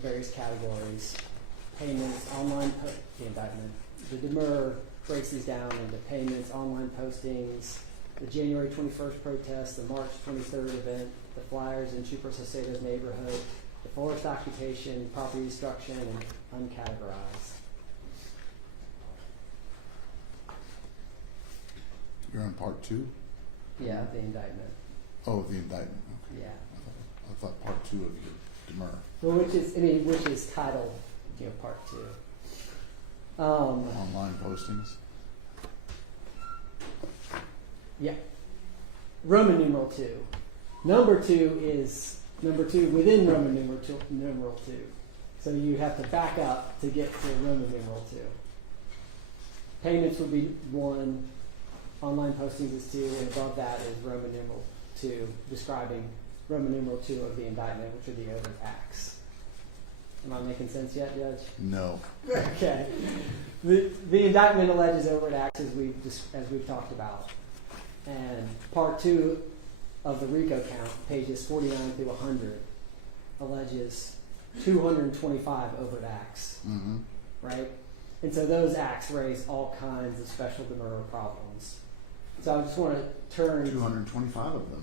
various categories. Payments, the indictment. The demur breaks these down into payments, online postings, the January 21st protest, the March 23rd event, the flyers in Chupa Soseto's neighborhood, the forest occupation, property destruction, and uncategorized. You're on part 2? Yeah, the indictment. Oh, the indictment. Okay. Yeah. I thought part 2 of your demur. Well, which is titled, part 2. Online postings. Yeah. Roman numeral 2. Number 2 within Roman numeral 2. So you have to back up to get to Roman numeral 2. Payments would be 1. Online postings is 2, and above that is Roman numeral 2, describing Roman numeral 2 of the indictment, which are the overt acts. Am I making sense yet, Judge? No. Okay. The indictment alleges overt acts as we've talked about, and part 2 of the RICO count, pages 49 through 100, alleges 225 overt acts, right? And so those acts raise all kinds of special demurrer problems. So I just want to turn 225 of them,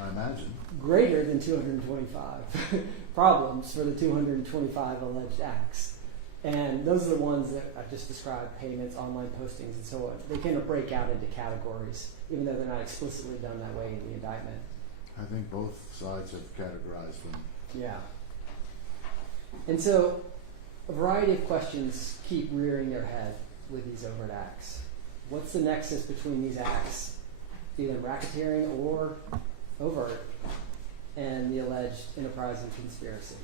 I imagine. Greater than 225 problems for the 225 alleged acts. And those are the ones that I just described, payments, online postings, and so on. They kind of break out into categories, even though they're not explicitly done that way in the indictment. I think both sides have categorized them. Yeah. And so a variety of questions keep rearing their head with these overt acts. What's the nexus between these acts, either racketeering or overt, and the alleged enterprise and conspiracy?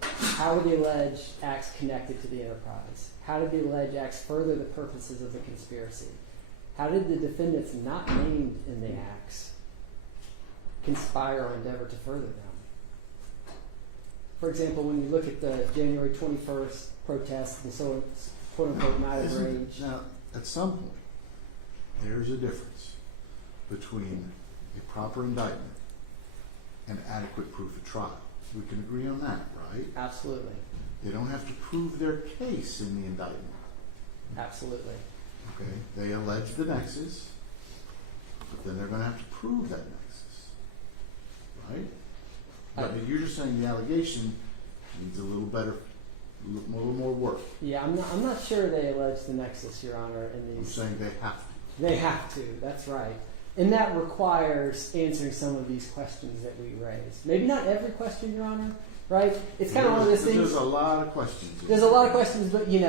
How are the alleged acts connected to the enterprise? How did the alleged acts further the purposes of the conspiracy? How did the defendants not named in the acts conspire or endeavor to further them? For example, when you look at the January 21st protest, the quote-unquote night of rage. Now, at some point, there's a difference between a proper indictment and adequate proof of trial. We can agree on that, right? Absolutely. They don't have to prove their case in the indictment. Absolutely. Okay? They allege the nexus, but then they're going to have to prove that nexus. Right? But you're just saying the allegation needs a little more work. Yeah, I'm not sure they allege the nexus, Your Honor, in these. I'm saying they have to. They have to, that's right. And that requires answering some of these questions that we raise. Maybe not every question, Your Honor, right? It's kind of one of those things. There's a lot of questions. There's a lot of questions, but you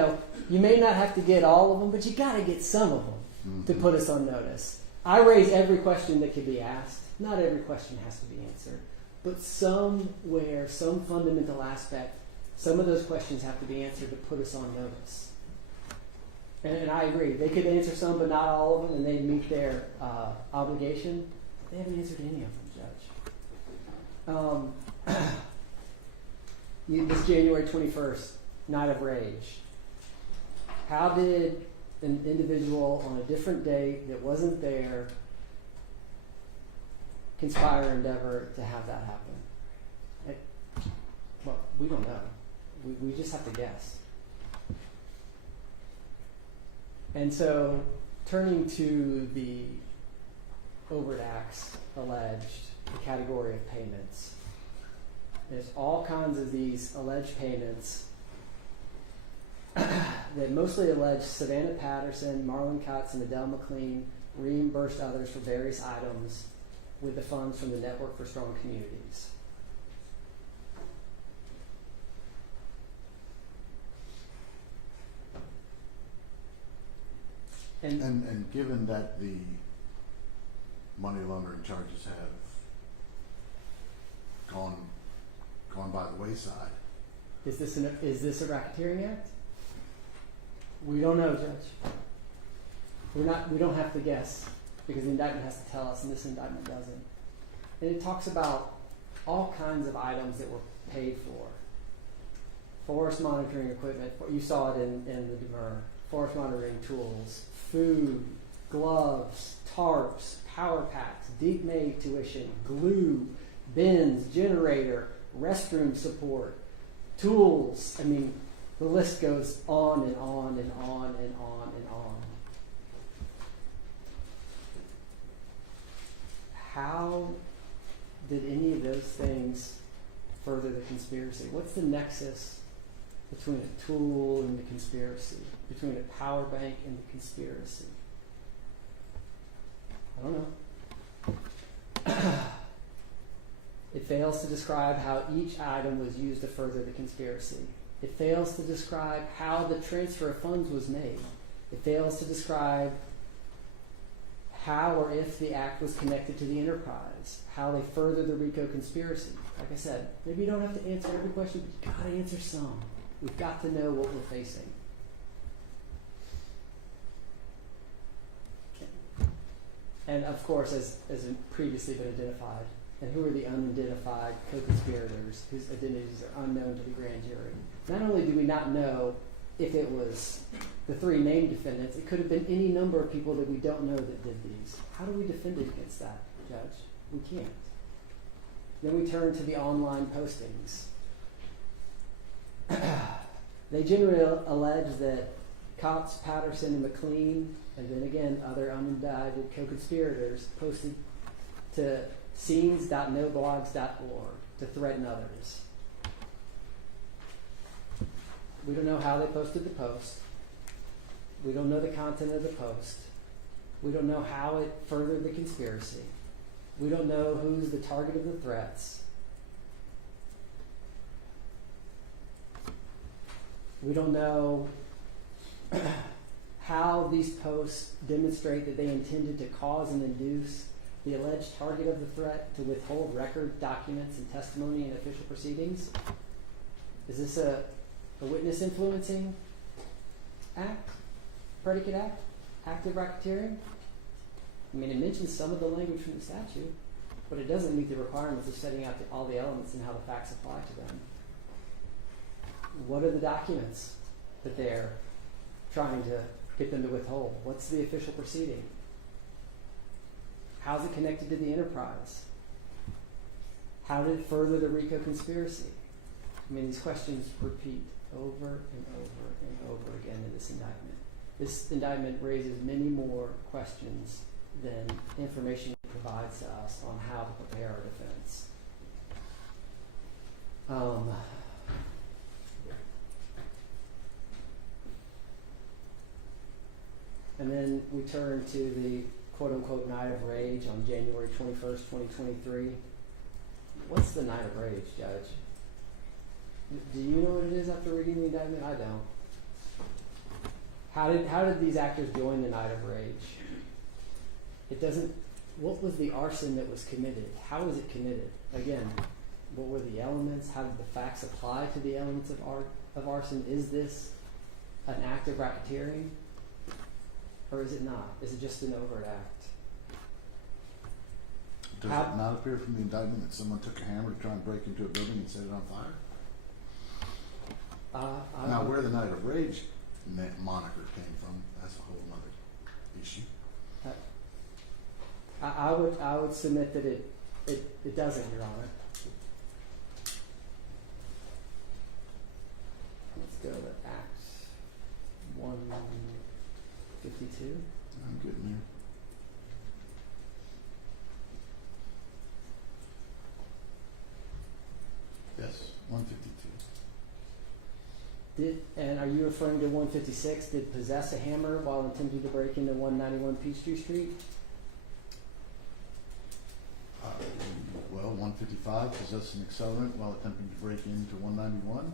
may not have to get all of them, but you got to get some of them to put us on notice. I raise every question that could be asked. Not every question has to be answered. But somewhere, some fundamental aspect, some of those questions have to be answered to put us on notice. And I agree. They could answer some, but not all of them, and they'd meet their obligation. They haven't answered any of them, Judge. This January 21st, night of rage. How did an individual on a different date that wasn't there conspire or endeavor to have that happen? Well, we don't know. We just have to guess. And so, turning to the overt acts alleged, the category of payments, there's all kinds of these alleged payments that mostly allege Savannah Patterson, Marlon Cutts, and Adele McLean reimbursed others for various items with the funds from the Network for Strong Communities. And given that the money laundering charges have gone by the wayside, is this a racketeering act? We don't know, Judge. We don't have to guess because the indictment has to tell us, and this indictment doesn't. And it talks about all kinds of items that were paid for. Forest monitoring equipment, you saw it in the demur. Forest monitoring tools, food, gloves, tarps, power packs, deep May tuition, glue, bins, generator, restroom support, tools. I mean, the list goes on and on and on and on and on. How did any of those things further the conspiracy? What's the nexus between a tool and the conspiracy? Between a power bank and the conspiracy? I don't know. It fails to describe how each item was used to further the conspiracy. It fails to describe how the transfer of funds was made. It fails to describe how or if the act was connected to the enterprise, how they furthered the RICO conspiracy. Like I said, maybe you don't have to answer every question, but you've got to answer some. We've got to know what we're facing. And of course, as previously been identified, and who are the unidentified co-conspirators whose identities are unknown to the grand jury. Not only do we not know if it was the three named defendants, it could have been any number of people that we don't know that did these. How do we defend against that, Judge? We can't. Then we turn to the online postings. They generally allege that Cox, Patterson, and McLean, and then again other unindicted co-conspirators, posted to scenes.noblogs.org to threaten others. We don't know how they posted the post. We don't know the content of the post. We don't know how it furthered the conspiracy. We don't know who's the target of the threats. We don't know how these posts demonstrate that they intended to cause and induce the alleged target of the threat to withhold record, documents, and testimony in official proceedings. Is this a witness influencing act, predicate act, active racketeering? I mean, it mentions some of the language from the statute, but it doesn't meet the requirements of setting out all the elements and how the facts apply to them. What are the documents that they're trying to get them to withhold? What's the official proceeding? How's it connected to the enterprise? How did it further the RICO conspiracy? I mean, these questions repeat over and over and over again in this indictment. This indictment raises many more questions than information it provides to us on how to prepare our defense. And then we turn to the quote-unquote night of rage on January 21st, 2023. What's the night of rage, Judge? Do you know what it is after reading the indictment? I don't. How did these actors join the night of rage? It doesn't. What was the arson that was committed? How was it committed? Again, what were the elements? How did the facts apply to the elements of arson? Is this an act of racketeering? Or is it not? Is it just an overt act? Does it not appear from the indictment that someone took a hammer to try and break into a building and set it on fire? Now, where the night of rage moniker came from, that's a whole other issue. I would submit that it doesn't, Your Honor. Let's go to Acts 152. I'm getting there. Yes, 152. And are you referring to 156? Did possess a hammer while attempting to break into 191 Peachtree Street? Well, 155, possess an accelerant while attempting to break into 191.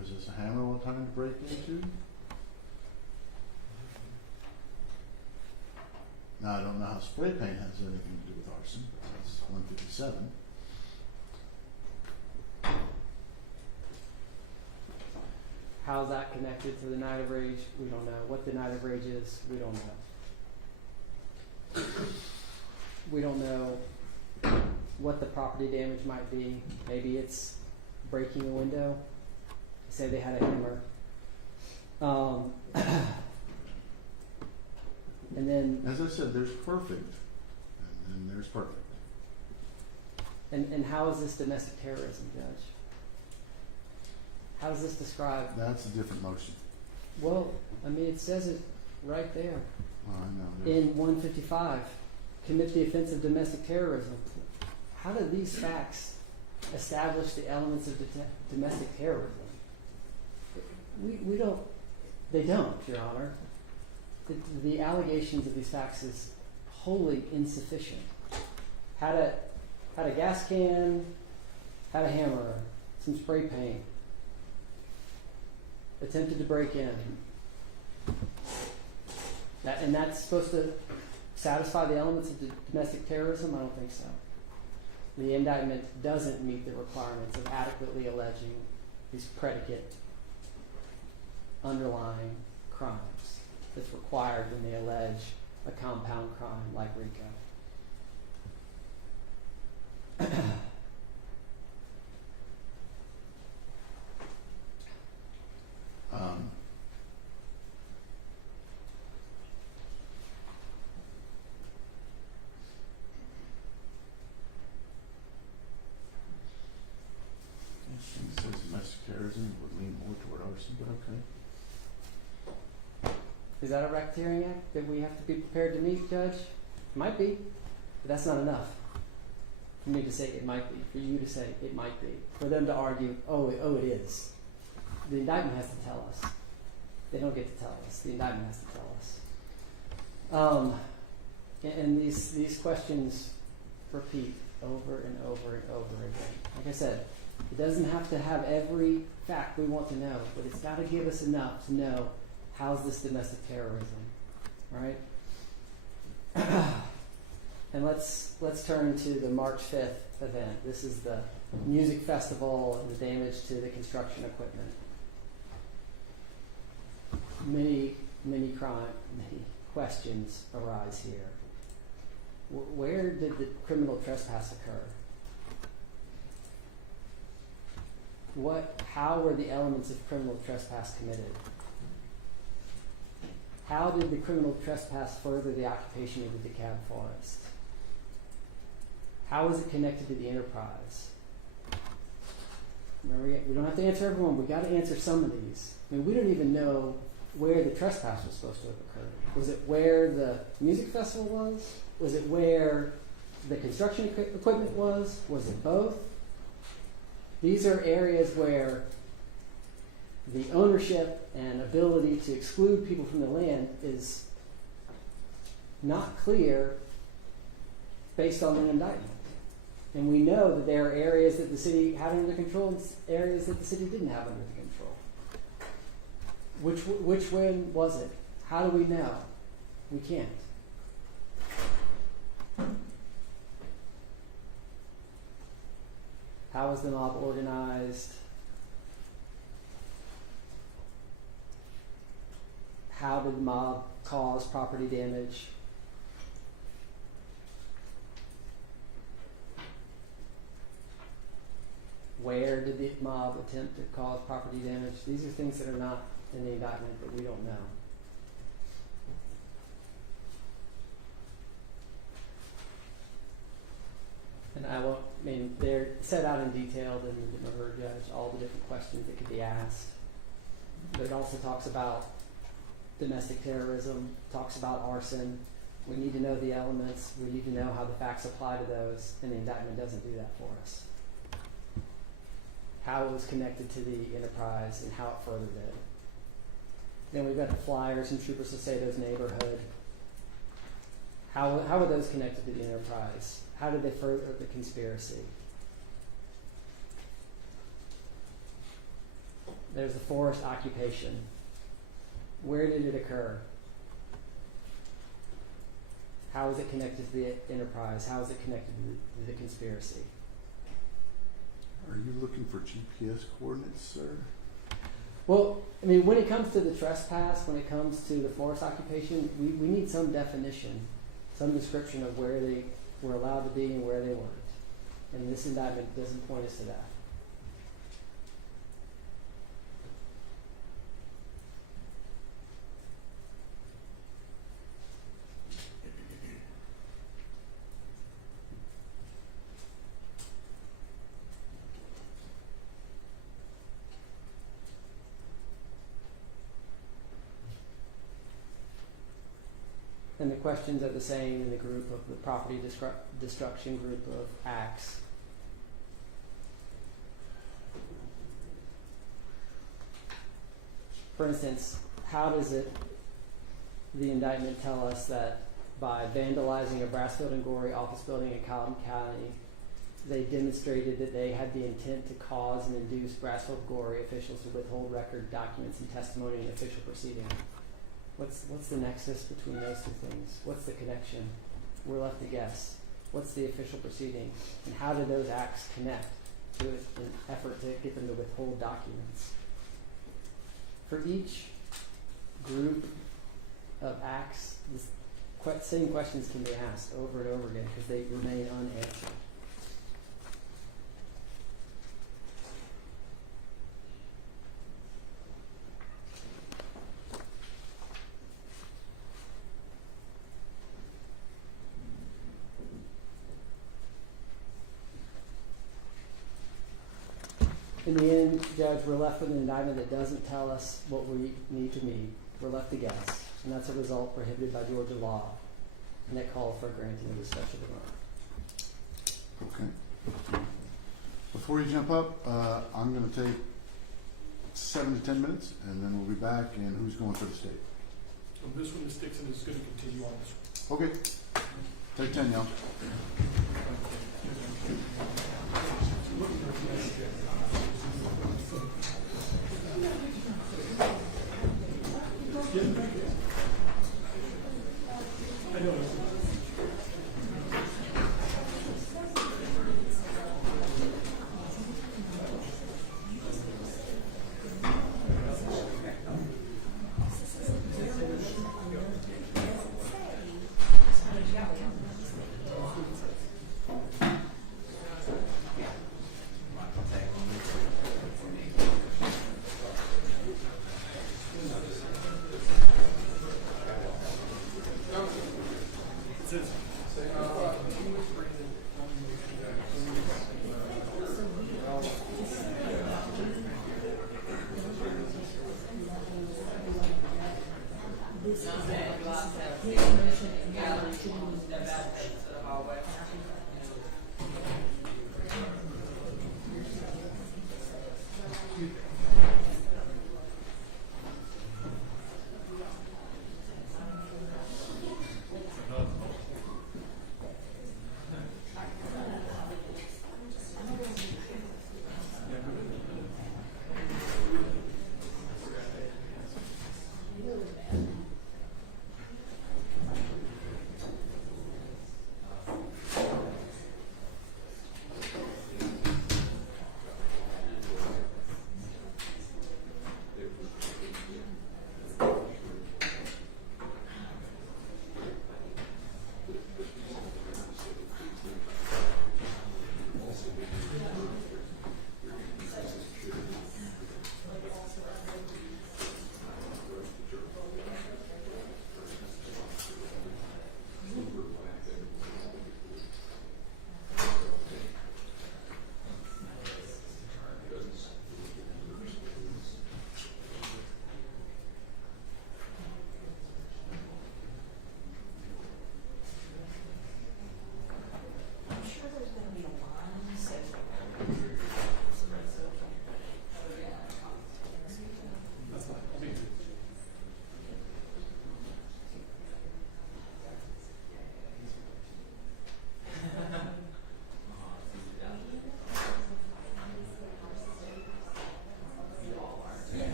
Possess a hammer while trying to break into. Now, I don't know how spray paint has anything to do with arson. That's 157. How's that connected to the night of rage? We don't know. What the night of rage is, we don't know. We don't know what the property damage might be. Maybe it's breaking a window. Say they had a hammer. And then, as I said, there's perfect, and then there's perfect. And how is this domestic terrorism, Judge? How is this described? That's a different motion. Well, I mean, it says it right there Oh, I know. in 155. Commit the offense of domestic terrorism. How do these facts establish the elements of domestic terrorism? We don't. They don't, Your Honor. The allegations of these facts is wholly insufficient. Had a gas can, had a hammer, some spray paint, attempted to break in. And that's supposed to satisfy the elements of domestic terrorism? I don't think so. The indictment doesn't meet the requirements of adequately alleging these predicate underlying crimes that's required when they allege a compound crime like RICO. It says domestic terrorism would lean more toward arson, but okay. Is that a racketeering act that we have to be prepared to meet, Judge? Might be, but that's not enough for me to say it might be, for you to say it might be, for them to argue, oh, it is. The indictment has to tell us. They don't get to tell us. The indictment has to tell us. And these questions repeat over and over and over again. Like I said, it doesn't have to have every fact we want to know, but it's got to give us enough to know how's this domestic terrorism, right? And let's turn to the March 5th event. This is the music festival and the damage to the construction equipment. Many questions arise here. Where did the criminal trespass occur? How were the elements of criminal trespass committed? How did the criminal trespass further the occupation of the DeKalb forest? How is it connected to the enterprise? Remember, we don't have to answer everyone. We got to answer some of these. I mean, we don't even know where the trespass was supposed to have occurred. Was it where the music festival was? Was it where the construction equipment was? Was it both? These are areas where the ownership and ability to exclude people from the land is not clear based on an indictment. And we know that there are areas that the city had under control and areas that the city didn't have under control. Which one was it? How do we know? We can't. How was the mob organized? How did the mob cause property damage? Where did the mob attempt to cause property damage? These are things that are not in the indictment that we don't know. And they're set out in detail in the Demurrer Judge, all the different questions that could be asked. But it also talks about domestic terrorism, talks about arson. We need to know the elements. We need to know how the facts apply to those, and the indictment doesn't do that for us. How it was connected to the enterprise and how it furthered it. Then we've got the Flyers and Troopers Salcedo's neighborhood. How were those connected to the enterprise? How did they further the conspiracy? There's the forest occupation. Where did it occur? How is it connected to the enterprise? How is it connected to the conspiracy? Are you looking for GPS coordinates, sir? Well, I mean, when it comes to the trespass, when it comes to the forest occupation, we need some definition, some description of where they were allowed to be and where they weren't. And this indictment doesn't point us to that. And the questions are the same in the group of the property destruction group of acts. For instance, how does the indictment tell us that by vandalizing a Brassfield and Gorey office building in Colleton County, they demonstrated that they had the intent to cause and induce Brassfield Gorey officials to withhold record documents and testimony in official proceeding? What's the nexus between those two things? What's the connection? We're left to guess. What's the official proceeding? And how do those acts connect to an effort to get them to withhold documents? For each group of acts, the same questions can be asked over and over again because they remain unanswered. In the end, Judge, we're left with an indictment that doesn't tell us what we need to meet. We're left to guess. And that's a result prohibited by Georgia law. And that calls for granting of the special demand. Okay. Before you jump up, I'm going to take 7 to 10 minutes, and then we'll be back. And who's going for the state? So this one, Ms. Dixon, is going to continue on this one. Okay. Take 10, y'all. I know.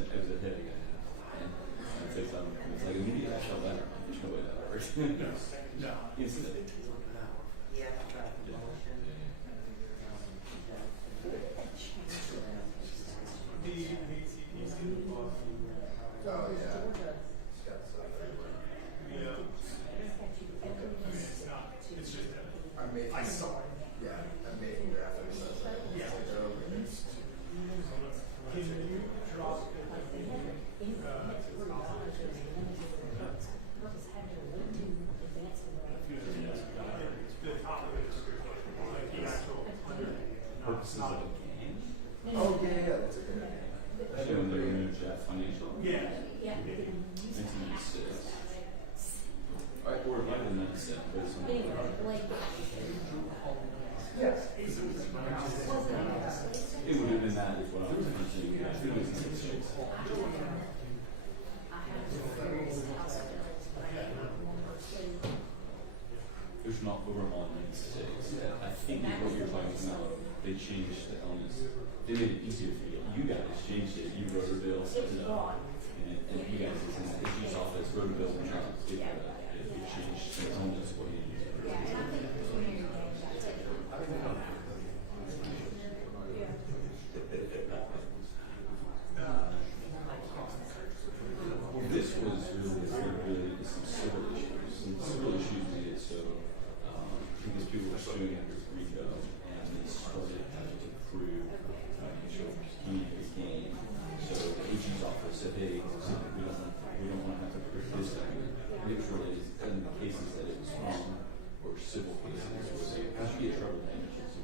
it was a headache I had. And it's like, it's like immediately I felt better. There's no way that works. No. Instant. Oh, yeah. I saw it. Yeah, amazing graphics. Yeah. Can you drop Purposes of the game. Oh, yeah, that's a good. So when they removed that financial. Yeah. 1996. Alright, or it might have been 97, but it's not. Yes. It would have been that is what I was thinking. Yeah, it was 96. There's not overhaul in 96. I think what you're talking about, they changed the elements. They made it easier for you. You guys changed it. You wrote a bill, set it up, and you guys, it's in the issues office, wrote a bill, and it changed the elements what you use. Well, this was really some civil issues. Some civil issues made it so because people were suing under RICO and they started having to prove financial gain. So the AG's office said, hey, we don't want to have to prove this thing. And it was related in the cases that it was from or civil cases where they actually get trouble damages.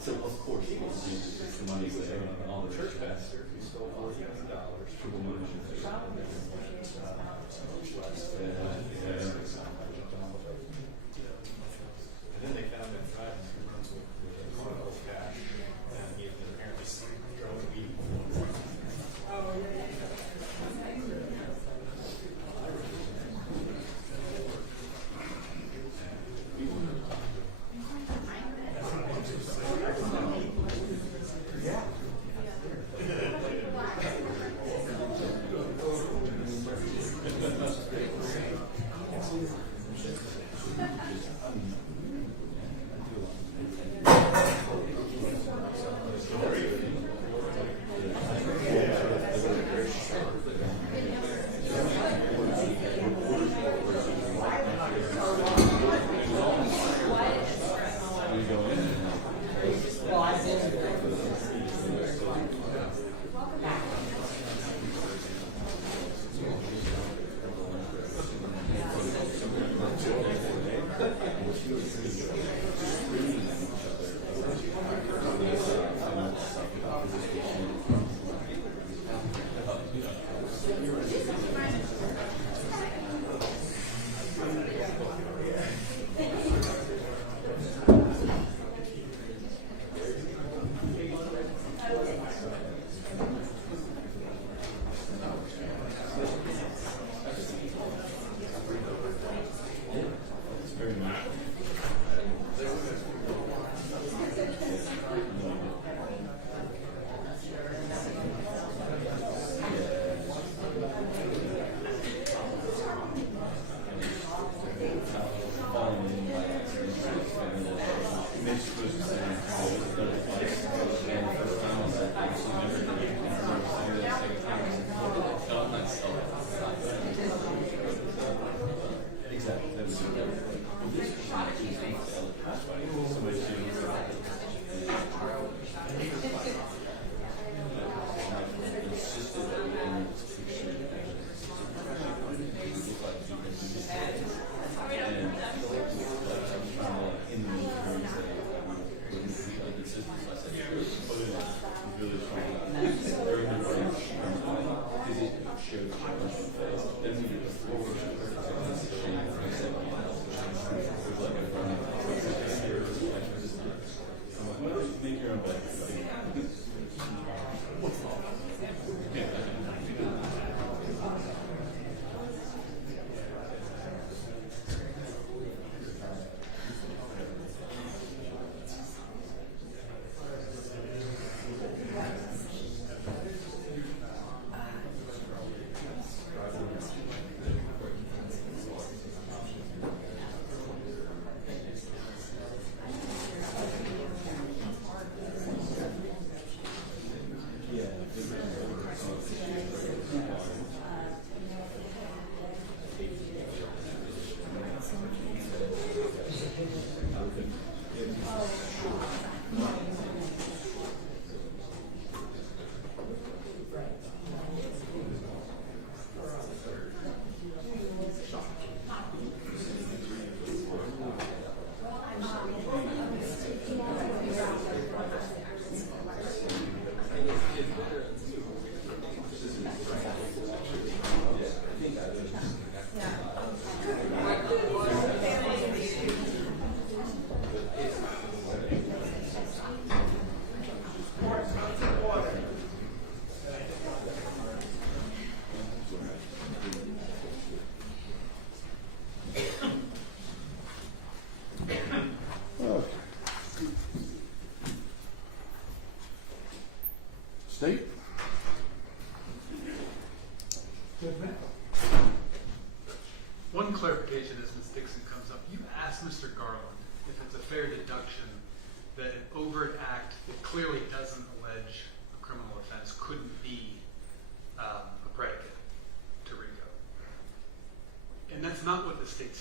So of course it's the money that and all the church pastors who stole $4,000 triple money. And then they found that fact cash and he apparently drove a weed.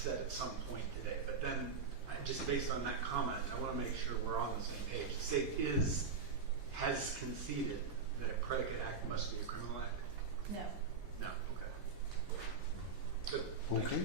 said at some point today, but then, just based on that comment, I want to make sure we're on the same page. The state has conceded that a predicate act must be a criminal act? No. No, okay. Good. Okay.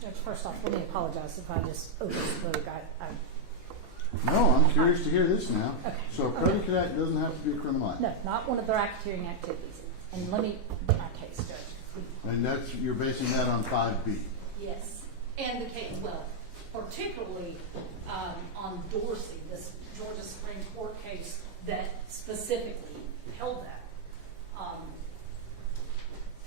Judge, first off, let me apologize if I just overspoke. No, I'm curious to hear this now. Okay. So a predicate act doesn't have to be a criminal act? No, not one of the racketeering activities. And let me get my case, Judge. And that's, you're basing that on 5B? Yes, and the case, well, particularly on Dorsey, this Georgia Supreme Court case that specifically held that.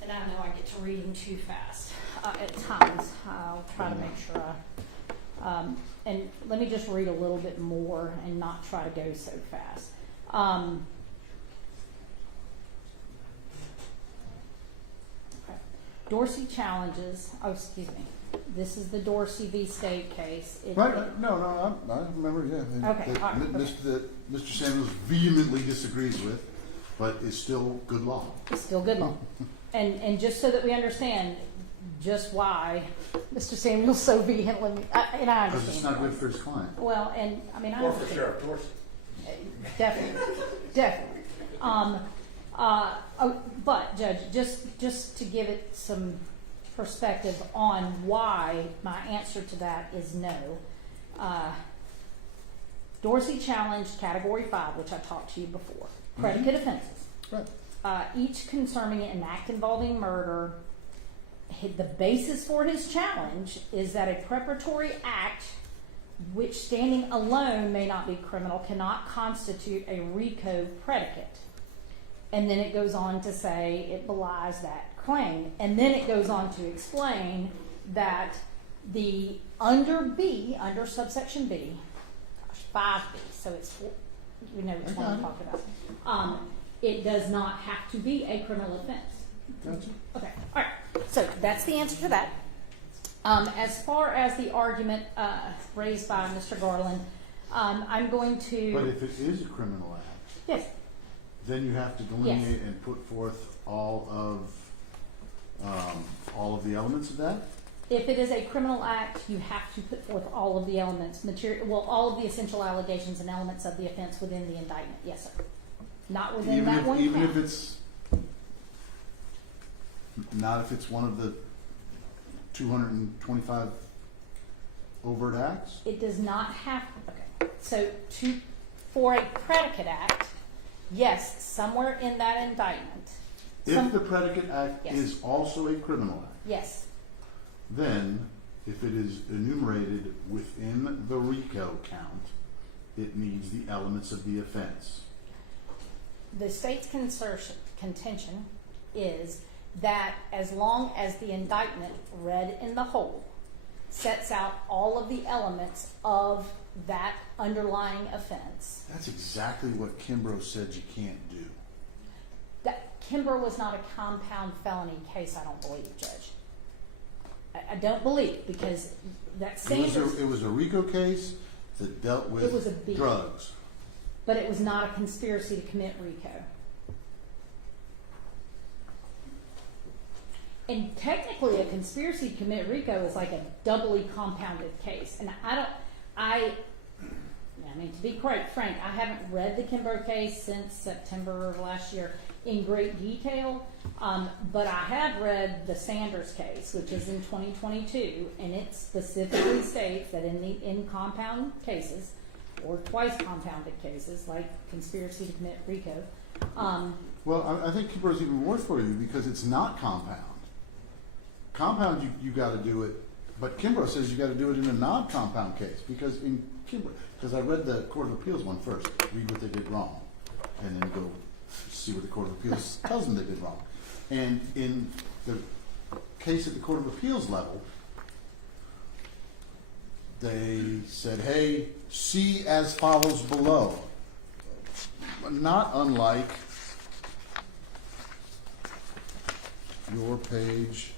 And I know I get to reading too fast at times. I'll try to make sure and let me just read a little bit more and not try to go so fast. Okay. Dorsey challenges, this is the Dorsey v. State case. Right, no, I remember, yeah. Okay, all right, That Mr. Samuels vehemently disagrees with, but is still good law. It's still good law. And just so that we understand just why Mr. Samuel's so vehemently, and I understand. Because it's not good for his client. Well, and I mean, I Or for understand. Sheriff Dorsey. Definitely. But Judge, just to give it some perspective on why my answer to that is no. Dorsey challenged Category 5, which I talked to you before, predicate offenses. Right. Each concerning an act involving murder. The basis for his challenge is that a preparatory act, which standing alone may not be criminal, cannot constitute a RICO predicate. And then it goes on to say it belies that claim. And then it goes on to explain that the under subsection B, 5B, so it's, you know which one I'm talking about. It does not have to be a criminal offense. Gotcha. Okay, all right. So that's the answer to that. As far as the argument raised by Mr. Garland, I'm going to. But if it is a criminal act, Yes. then you have to delineate and put forth all of the elements of that? If it is a criminal act, you have to put forth all of the elements, all of the essential allegations and elements of the offense within the indictment. Yes, sir. Not within that one Even count. if it's not if it's one of the 225 overt acts? It does not have. Okay. So for a predicate act, yes, somewhere in that indictment. If the predicate act Yes. is also a criminal act, Yes. then if it is enumerated within the RICO count, it needs the elements of the offense. The state's contention is that as long as the indictment, read in the whole, sets out all of the elements of that underlying offense. That's exactly what Kimbrough said you can't do. That Kimbrough was not a compound felony case, I don't believe, Judge. I don't believe, because that Sanders, It was a RICO case that dealt with It was a B. drugs. but it was not a conspiracy to commit RICO. And technically, a conspiracy to commit RICO is like a doubly compounded case. And I mean, to be quite frank, I haven't read the Kimbrough case since September of last year in great detail, but I have read the Sanders case, which is in 2022, and it specifically states that in compound cases, or twice compounded cases, like conspiracy to commit RICO. Well, I think Kimbrough's even worse for you because it's not compound. Compound, you got to do it, but Kimbrough says you got to do it in a non-compound case because in Kimbrough, because I read the Court of Appeals one first, read what they did wrong, and then go see what the Court of Appeals tells them they did wrong. And in the case at the Court of Appeals level, they said, hey, see as follows below. Not unlike your page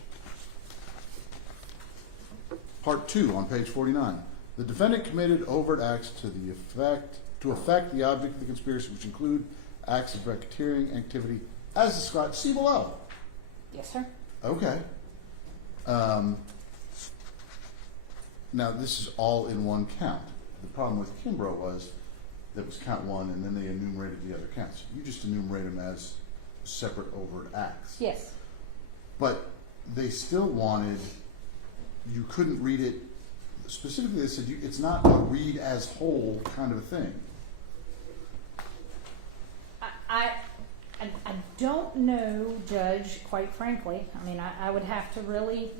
Part 2 on page 49. The defendant committed overt acts to affect the object of the conspiracy, which include acts of racketeering activity as described. See below. Yes, sir. Okay. Now this is all in one count. The problem with Kimbrough was that was count 1, and then they enumerated the other counts. You just enumerate them as separate overt acts. Yes. But they still wanted, you couldn't read it, specifically they said it's not a read as whole kind of a thing. I don't know, Judge, quite frankly. I mean, I would have to really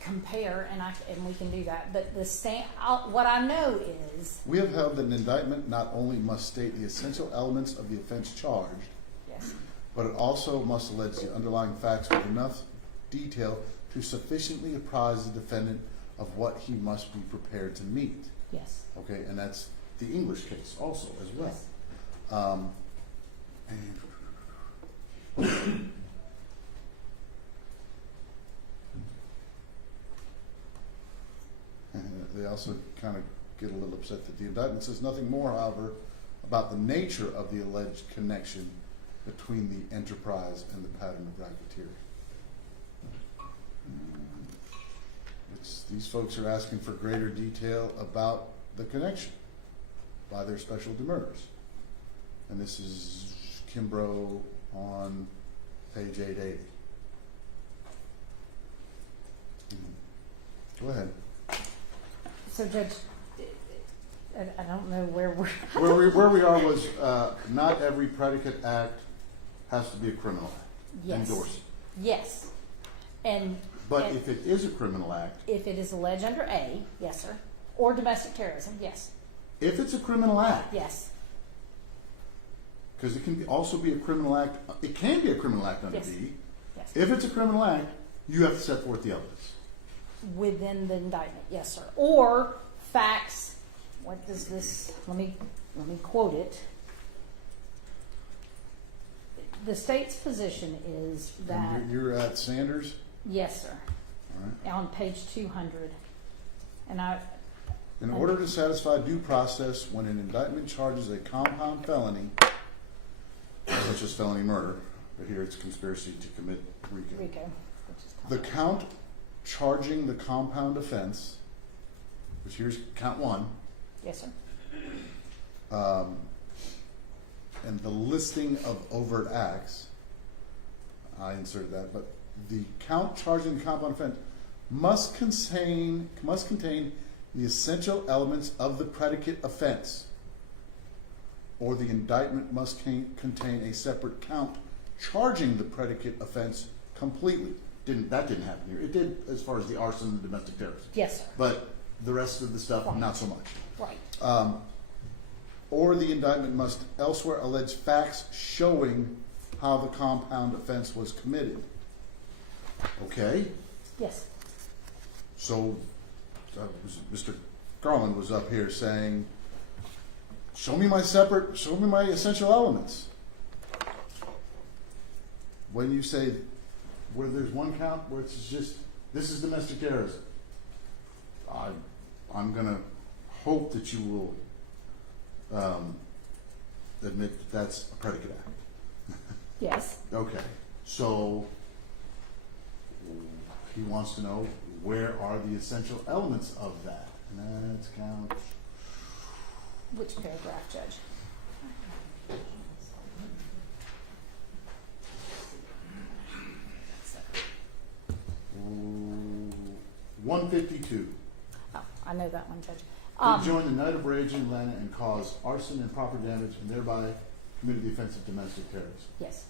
compare, and we can do that. But what I know is... We have held that an indictment not only must state the essential elements of the offense charged, Yes. but it also must allege the underlying facts with enough detail to sufficiently apprise the defendant of what he must be prepared to meet. Yes. Okay, and that's the English case also as well. Yes. And they also kind of get a little upset that the indictment says nothing more, however, about the nature of the alleged connection between the enterprise and the pattern of racketeering. These folks are asking for greater detail about the connection by their special demurrers. And this is Kimbrough on page 880. Go ahead. So, Judge, I don't know where we're... Where we are was not every predicate act has to be a criminal act. Yes. Endorse it. Yes. But if it is a criminal act, If it is alleged under A, yes, sir. Or domestic terrorism, yes. if it's a criminal act, Yes. because it can also be a criminal act, it can be a criminal act under Yes. B. Yes. If it's a criminal act, you have to set forth the evidence. Within the indictment, yes, sir. Or facts, what does this, let me quote it. The state's position is that, And you're at Sanders, yes, sir, all right? on page 200. And In order to satisfy due process, when an indictment charges a compound felony, such as felony murder, but here it's conspiracy to commit RICO. Rico, which is The count charging the compound offense, which here's count 1, yes, sir. and the listing of overt acts, I inserted that, but the count charging the compound offense must contain the essential elements of the predicate offense, or the indictment must contain a separate count charging the predicate offense completely. That didn't happen here. It did as far as the arson and domestic terrorism. Yes, sir. But the rest of the stuff, Right. not so much. Right. Or the indictment must elsewhere allege facts showing how the compound offense was committed. Okay? Yes. So, Mr. Garland was up here saying, show me my essential elements. When you say, where there's one count where it's just, this is domestic terrorism, I'm going to hope that you will admit that that's a predicate act. Yes. Okay, so he wants to know where are the essential elements of that. And that's count. Which paragraph, Judge? Ooh, 152. Oh, I know that one, Judge. To join the night of rage in Atlanta and cause arson and proper damage and thereby committed the offense of domestic terrorism. Yes.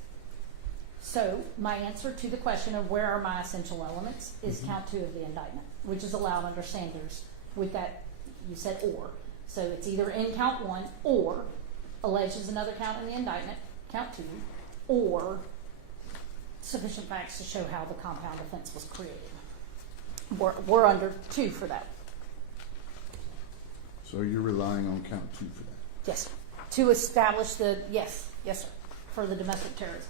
So my answer to the question of where are my essential elements is count 2 of the indictment, which is allowed under Sanders with that, you said or. So it's either in count 1 or alleges another count in the indictment, count 2, or sufficient facts to show how the compound offense was created. We're under 2 for that. So you're relying on count 2 for that. Yes. To establish the, yes, sir, for the domestic terrorism.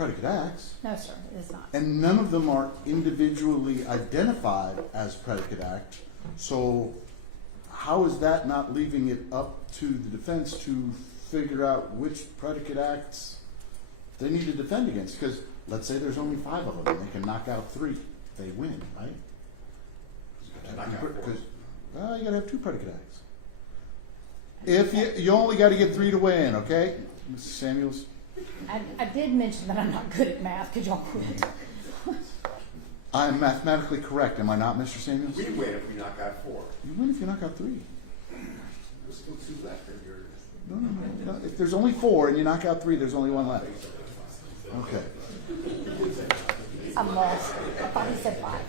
predicate acts, No, sir, it is not. and none of them are individually identified as predicate act. So how is that not leaving it up to the defense to figure out which predicate acts they need to defend against? Because let's say there's only 5 of them, and they can knock out 3. They win, right? Knock out 4. Because, well, you got to have 2 predicate acts. If you only got to get 3 to win, okay, Mrs. Samuels? I did mention that I'm not good at math. Could y'all quit? I'm mathematically correct, am I not, Mr. Samuels? We win if we knock out 4. You win if you knock out 3. There's still 2 left in your. No. If there's only 4 and you knock out 3, there's only 1 left. Okay. I'm lost. I thought he said 5.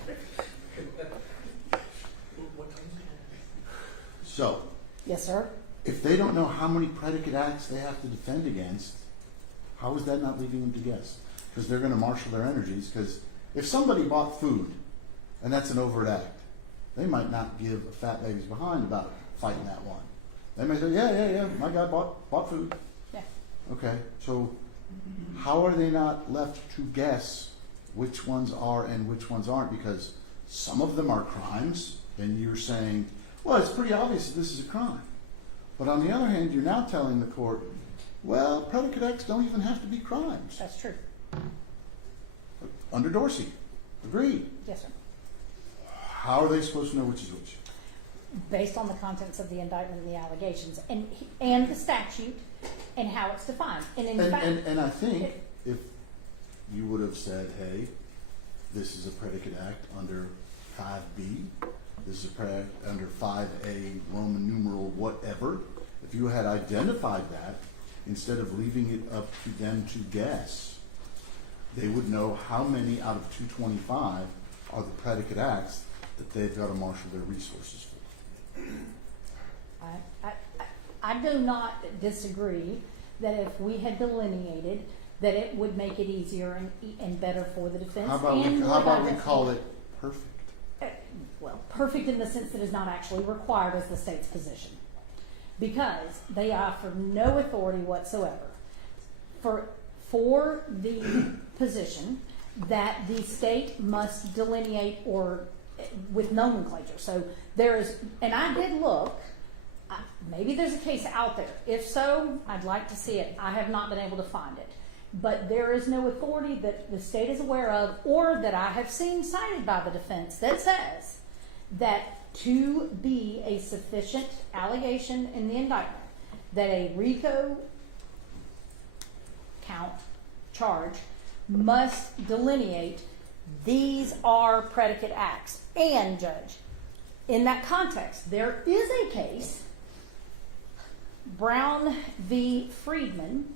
So, Yes, sir. if they don't know how many predicate acts they have to defend against, how is that not leaving them to guess? Because they're going to marshal their energies. Because if somebody bought food, and that's an overt act, they might not give a fat baby's behind about fighting that one. They may say, yeah, my guy bought food. Yeah. Okay, so how are they not left to guess which ones are and which ones aren't? Because some of them are crimes, and you're saying, well, it's pretty obvious that this is a crime. But on the other hand, you're now telling the court, well, predicate acts don't even have to be crimes. That's true. Under Dorsey. Agreed. Yes, sir. How are they supposed to know which is which? Based on the contents of the indictment and the allegations, and the statute, and how it's defined. And in fact, And I think if you would have said, hey, this is a predicate act under 5B, this is a predicate under 5A, Roman numeral, whatever, if you had identified that, instead of leaving it up to them to guess, they would know how many out of 225 are the predicate acts that they've got to marshal their resources for. I do not disagree that if we had delineated, that it would make it easier and better for the defense. How about we call it perfect? Well, perfect in the sense that it's not actually required as the state's position, because they offer no authority whatsoever for the position that the state must delineate or with nomenclature. So there is, and I did look. Maybe there's a case out there. If so, I'd like to see it. I have not been able to find it. But there is no authority that the state is aware of or that I have seen cited by the defense that says that to be a sufficient allegation in the indictment that a RICO count charge must delineate these are predicate acts. And, Judge, in that context, there is a case, Brown v. Friedman,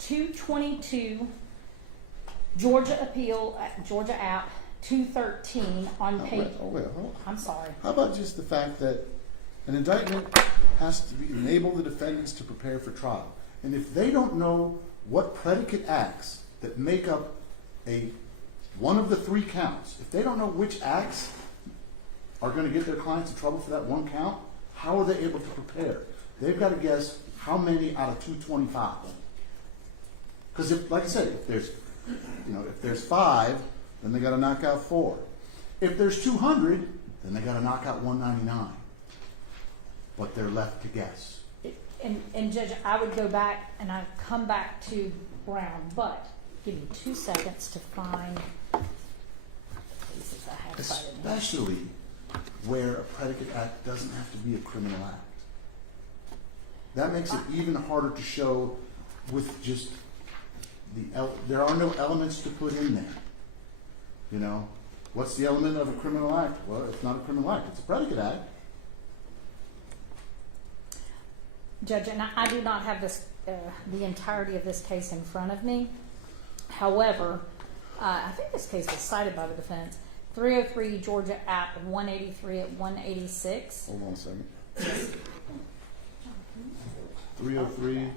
222 Georgia Appeal, Georgia App 213 on page. Hold on. I'm sorry. How about just the fact that an indictment has to enable the defendants to prepare for trial? And if they don't know what predicate acts that make up one of the 3 counts, if they don't know which acts are going to get their clients in trouble for that one count, how are they able to prepare? They've got to guess how many out of 225. Because if, like I said, if there's 5, then they got to knock out 4. If there's 200, then they got to knock out 199. But they're left to guess. And Judge, I would go back and I'd come back to Brown, but give me 2 seconds to find the cases I have cited. Especially where a predicate act doesn't have to be a criminal act. That makes it even harder to show with just there are no elements to put in there. What's the element of a criminal act? Well, it's not a criminal act, it's a predicate act. Judge, and I do not have this the entirety of this case in front of me. However, I think this case was cited by the defense. 303 Georgia App 183 at 186. Hold on a second. 303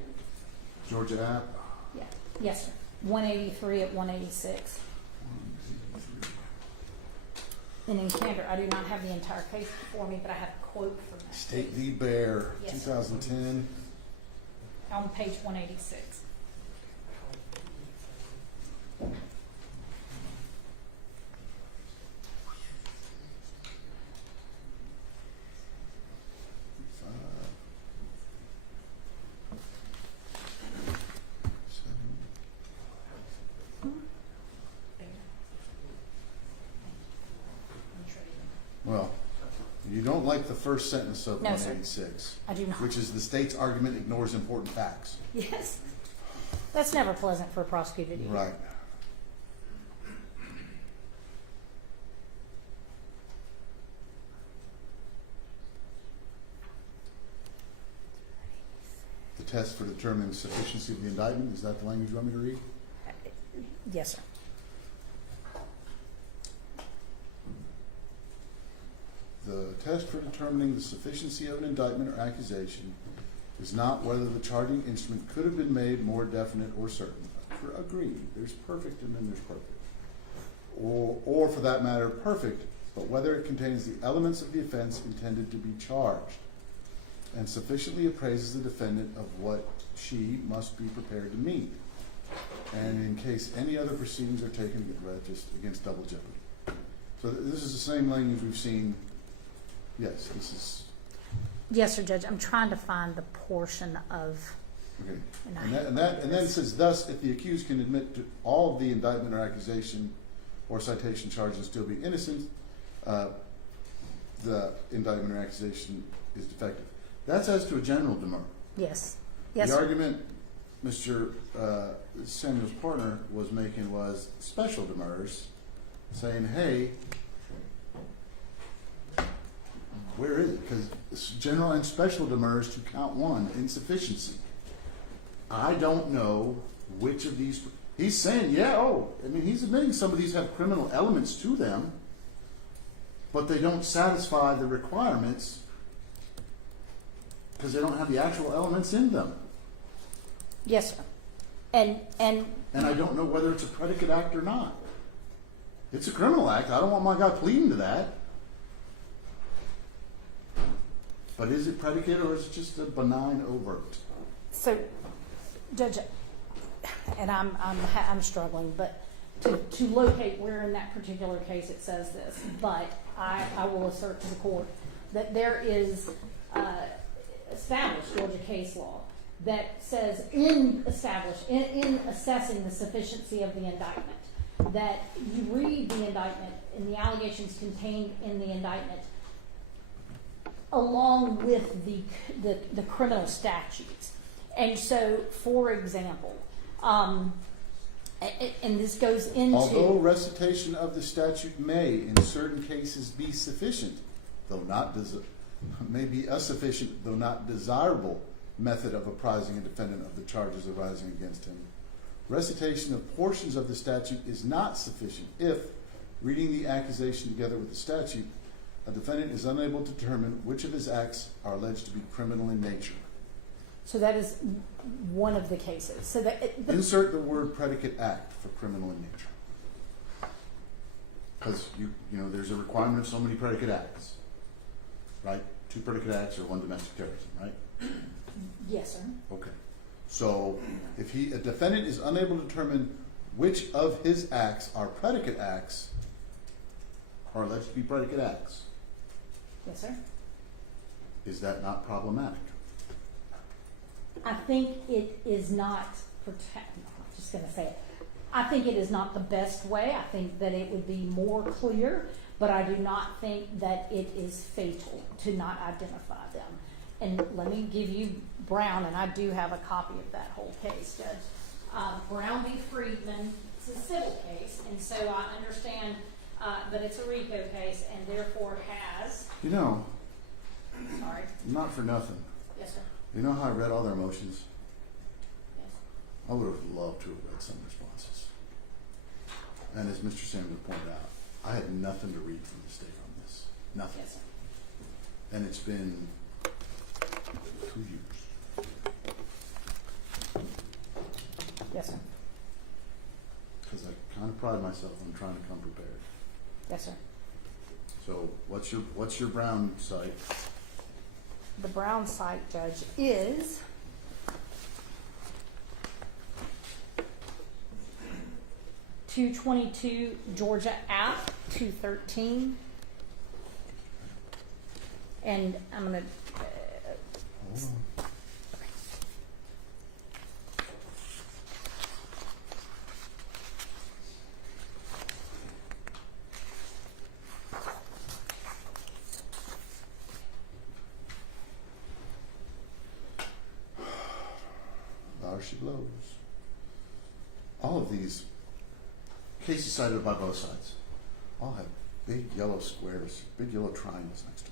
Georgia App. Yeah. Yes, sir. 183 at 186. And in candor, I do not have the entire case before me, but I have a quote from that. State v. Bear, Yes, 2010. On page 186. the first sentence of No, sir. 186, I do not. which is the state's argument ignores important facts. Yes. That's never pleasant for a prosecutor to hear. Right. The test for determining sufficiency of the indictment, is that the language you want me to read? Yes, sir. The test for determining the sufficiency of an indictment or accusation is not whether the charging instrument could have been made more definite or certain. Agreed. There's perfect and then there's perfect. Or for that matter, perfect, but whether it contains the elements of the offense intended to be charged and sufficiently appraises the defendant of what she must be prepared to meet, and in case any other proceedings are taken against double jeopardy. So this is the same language we've seen. Yes, this is Yes, sir, Judge. I'm trying to find the portion of. okay. And And then it says, thus, if the accused can admit to all of the indictment or accusation or citation charge and still be innocent, the indictment or accusation is defective. That's as to a general demur. Yes. Yes. The Sir. argument Mr. Samuel's partner was making was special demurs, saying, hey, where is it? Because general and special demurs to count one, insufficiency. I don't know which of these. He's saying, he's admitting some of these have criminal elements to them, but they don't satisfy the requirements because they don't have the actual elements in them. Yes, sir. And And I don't know whether it's a predicate act or not. It's a criminal act. I don't want my guy pleading to that. But is it predicate or is it just a benign overt? so, Judge, and I'm struggling, but to locate where in that particular case it says this, but I will assert to the court that there is established Georgia case law that says in assessing the sufficiency of the indictment, that you read the indictment and the allegations contained in the indictment along with the criminal statutes. And so, for example, and this goes into... Although recitation of the statute may, in certain cases, be sufficient, though not may be a sufficient, though not desirable, method of apprising a defendant of the charges arising against him, recitation of portions of the statute is not sufficient if, reading the accusation together with the statute, a defendant is unable to determine which of his acts are alleged to be criminal in nature. So that is one of the cases. So that Insert the word predicate act for criminal in nature. Because there's a requirement of so many predicate acts, right? 2 predicate acts or 1 domestic terrorism, right? yes, sir. Okay. So if a defendant is unable to determine which of his acts are predicate acts, are alleged to be predicate acts, Yes, sir. is that not problematic? I think it is not, I'm just going to say it, I think it is not the best way. I think that it would be more clear, but I do not think that it is fatal to not identify them. And let me give you Brown, and I do have a copy of that whole case, Judge. Brown v. Friedman, it's a civil case, and so I understand that it's a RICO case and therefore has, sorry, Not for nothing. yes, sir, You know how I read all their motions? yes. I would have loved to have read some responses. And as Mr. Samuel pointed out, I had nothing to read from the state on this. Nothing. Yes, sir. And it's been 2 years. Yes, sir. Because I kind of pride myself on trying to come prepared. Yes, sir. So what's your Brown site? The Brown site, Judge, is .222 Georgia App 213, and I'm gonna. Hold on. she blows. All of these cases cited by both sides all have big yellow squares, big yellow triangles next to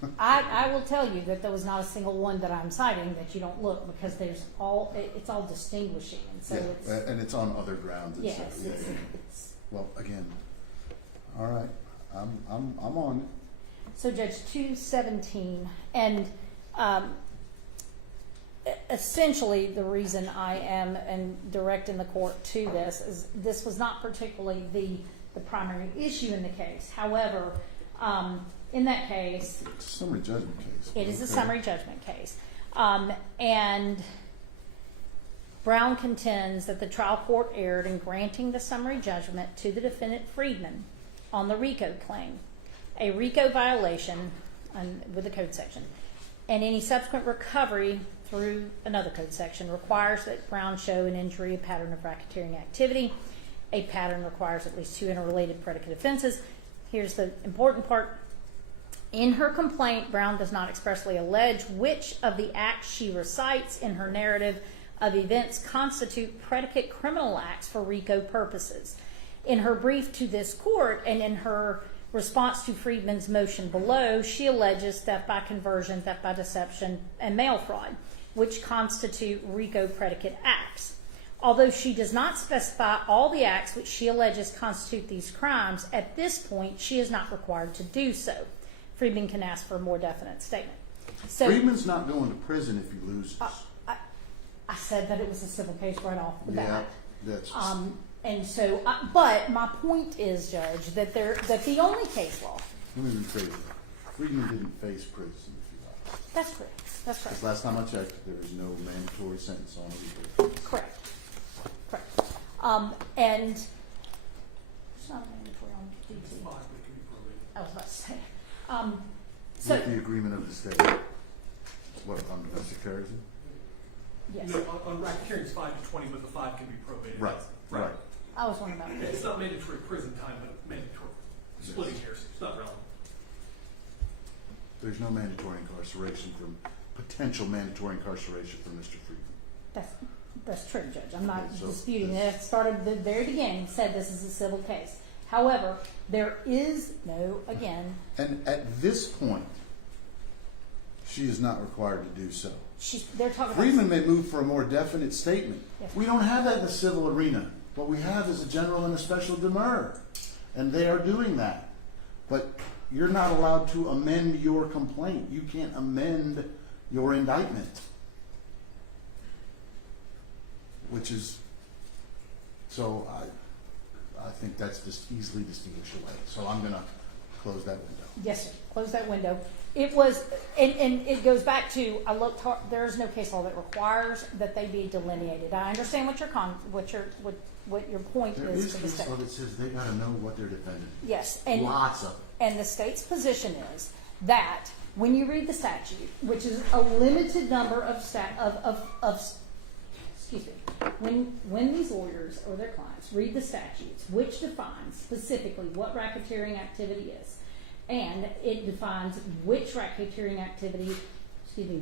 them. I will tell you that there was not a single one that I'm citing that you don't look, because it's all distinguishing, and so it's, and it's on other grounds. yes, Yeah. it's Well, again, all right, I'm on it. so Judge 217, and essentially the reason I am directing the court to this is this was not particularly the primary issue in the case. However, in that case, It's a summary judgment case. it is a Okay. summary judgment case. And Brown contends that the trial court erred in granting the summary judgment to the defendant Friedman on the RICO claim, a RICO violation with the code section, and any subsequent recovery through another code section requires that Brown show an injury, a pattern of racketeering activity. A pattern requires at least 2 interrelated predicate offenses. Here's the important part. In her complaint, Brown does not expressly allege which of the acts she recites in her narrative of events constitute predicate criminal acts for RICO purposes. In her brief to this court and in her response to Friedman's motion below, she alleges theft by conversion, theft by deception, and mail fraud, which constitute RICO predicate acts. Although she does not specify all the acts which she alleges constitute these crimes, at this point she is not required to do so. Friedman can ask for a more definite statement. So Friedman's not going to prison if he loses. I said that it was a civil case right off the Yeah, bat. that's And so, but my point is, Judge, that the only case law. let me rephrase it. Friedman didn't face prison if he lost. That's correct. That's correct. Because last time I checked, there is no mandatory sentence on a RICO. Correct. Correct. And it's not a mandatory on DT. Five, but it can be prorated. I was about to say. So With the agreement of the state. What, on domestic terrorism? yes, No, on racketeering, it's 5 to 20, but the 5 can be prorated. Right, right. I was wondering about Yeah, this. it's not mandatory prison time, but mandatory. Splitting hairs, it's not relevant. There's no mandatory incarceration from, potential mandatory incarceration for Mr. Friedman. That's true, Judge. I'm not Okay, so disputing this- it. It started at the very beginning, said this is a civil case. However, there is no, again, And at this point, she is not required to do so. they're talking about. Friedman may move for a more definite statement. Yes. We don't have that in the civil arena. What we have is a general and a special demur. And they are doing that. But you're not allowed to amend your complaint. You can't amend your indictment. Which is, so I think that's just easily distinguished away. So I'm going to close that window. Yes, sir. Close that window. It was, and it goes back to, I looked hard, there is no case law that requires that they be delineated. I understand what your point There is is to the case state. law that says they got to know what they're defending. Yes, and Lots of it. and the state's position is that when you read the statute, which is a limited number of excuse me, when these lawyers or their clients read the statutes, which defines specifically what racketeering activity is, and it defines which racketeering activity,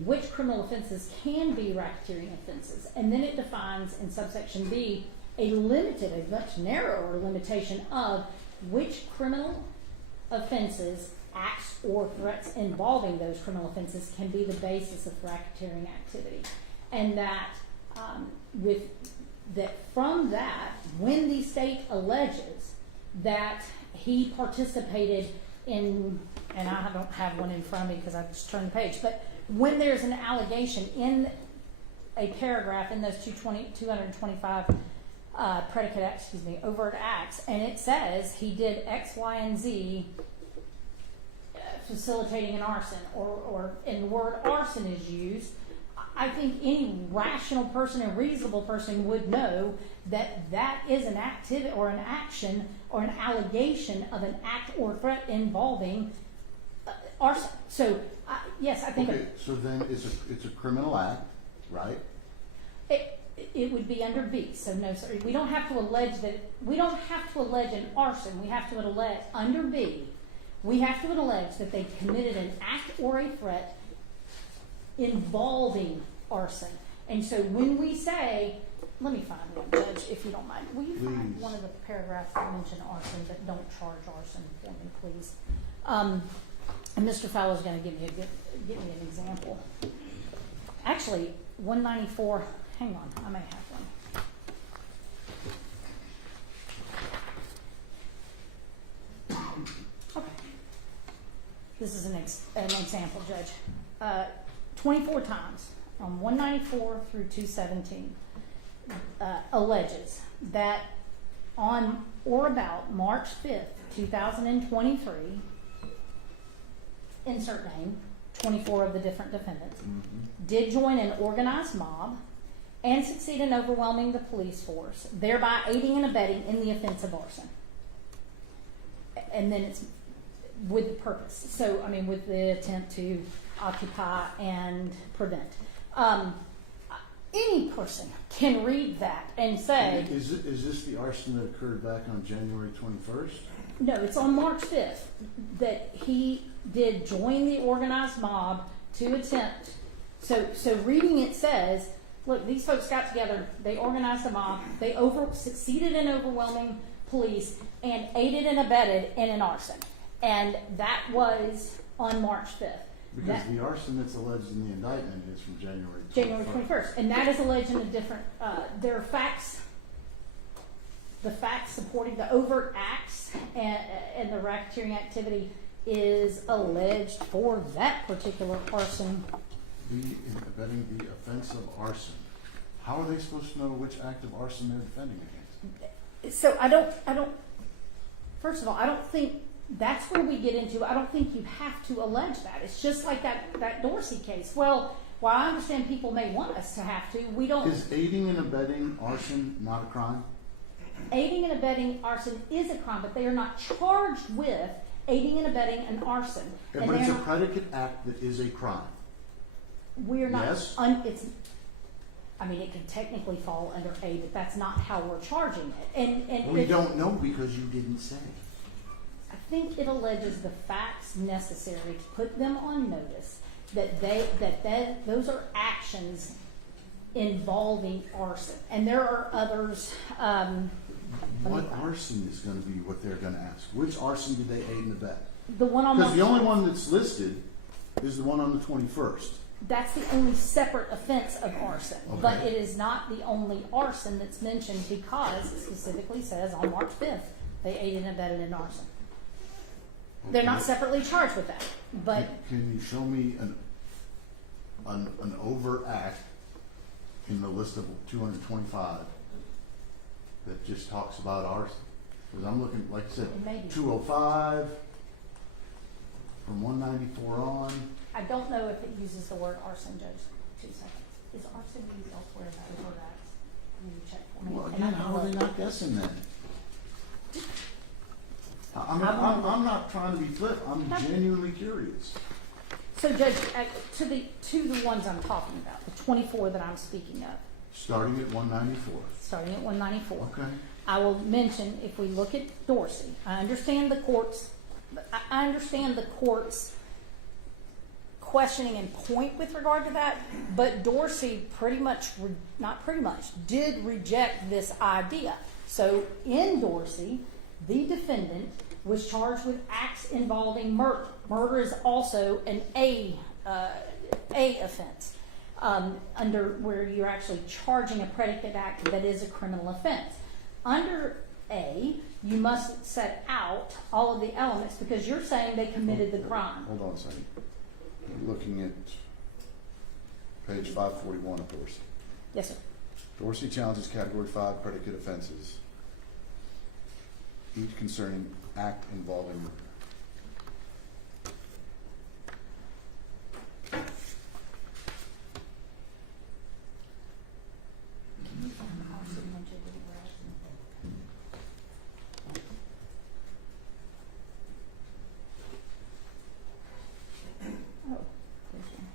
which criminal offenses can be racketeering offenses, and then it defines in subsection B a much narrower limitation of which criminal offenses, acts, or threats involving those criminal offenses can be the basis of racketeering activity, and that from that, when the state alleges that he participated in, and I don't have one in front of me because I just turned the page, but when there's an allegation in a paragraph in those 225 overt acts, and it says he did X, Y, and Z, facilitating an arson, or and the word arson is used, I think any rational person and reasonable person would know that that is an activity or an action or an allegation of an act or threat involving arson. So, yes, I think Okay, so then it's a criminal act, right? it would be under B. So no, sir, we don't have to allege that. We don't have to allege an arson. We have to allege under B. We have to allege that they committed an act or a threat involving arson. And so when we say, let me find one, Judge, if you don't mind. Will you find Please. one of the paragraphs that mention arson, but don't charge arson for me, please? And Mr. Fowler's going to give me an example. Actually, 194. Hang on, I may have one. Okay. This is an example, Judge. 24 times on 194 through 217 alleges that on or about March 5th, 2023, insert name, 24 of the different defendants, did join an organized mob and succeed in overwhelming the police force, thereby aiding and abetting in the offense of arson. And then it's with the purpose. So, I mean, with the attempt to occupy and prevent. Any person can read that and say, Is this the arson that occurred back on January 21st? no, it's on March 5th that he did join the organized mob to attempt. So reading it says, look, these folks got together, they organized a mob, they succeeded in overwhelming police and aided and abetted in an arson. And that was on March 5th. Because the arson that's alleged in the indictment is from January 21st. January 21st. And that is alleged in a different, there are facts, the facts supporting the overt acts and the racketeering activity is alleged for that particular arson. Abetting the offense of arson. How are they supposed to know which act of arson they're defending against? So I don't, first of all, I don't think that's where we get into, I don't think you have to allege that. It's just like that Dorsey case. Well, while I understand people may want us to have to, we don't. Is aiding and abetting arson not a crime? Aiding and abetting arson is a crime, but they are not charged with aiding and abetting an arson. Yeah, And but it's a they're- predicate act that is a crime. we're not, Yes? I mean, it could technically fall under A, but that's not how we're charging it. And We if- don't know because you didn't say. I think it alleges the facts necessary to put them on notice that those are actions involving arson. And there are others. What arson is going to be what they're going to ask? Which arson did they aid and abet? The one on Because the March only one that's listed is the one on the 21st. That's the only separate offense of arson. Okay. But it is not the only arson that's mentioned because it specifically says on March 5th they aided and abetted in arson. They're not Okay. separately charged with that. But Can you show me an overt act in the list of 225 that just talks about arson? Because I'm looking, like I said, It may be. 205 from 194 on. I don't know if it uses the word arson, Judge. 2 seconds. Is arson used elsewhere in that overt acts? Can you check for me? Well, And I again, can how are they look. not guessing that? I'm not trying to be flip. I'm Okay. genuinely curious. So, Judge, to the ones I'm talking about, the 24 that I'm speaking of, Starting at 194. starting at 194. Okay. I will mention, if we look at Dorsey, I understand the court's questioning and point with regard to that, but Dorsey did reject this idea. So in Dorsey, the defendant was charged with acts involving murder. Murder is also an A offense, under where you're actually charging a predicate act that is a criminal offense. Under A, you must set out all of the elements because you're saying they committed the crime. Hold on a second. I'm looking at page 541 of Dorsey. Yes, sir. Dorsey challenges category 5 predicate offenses, each concerning act involving murder. Oh, there's one.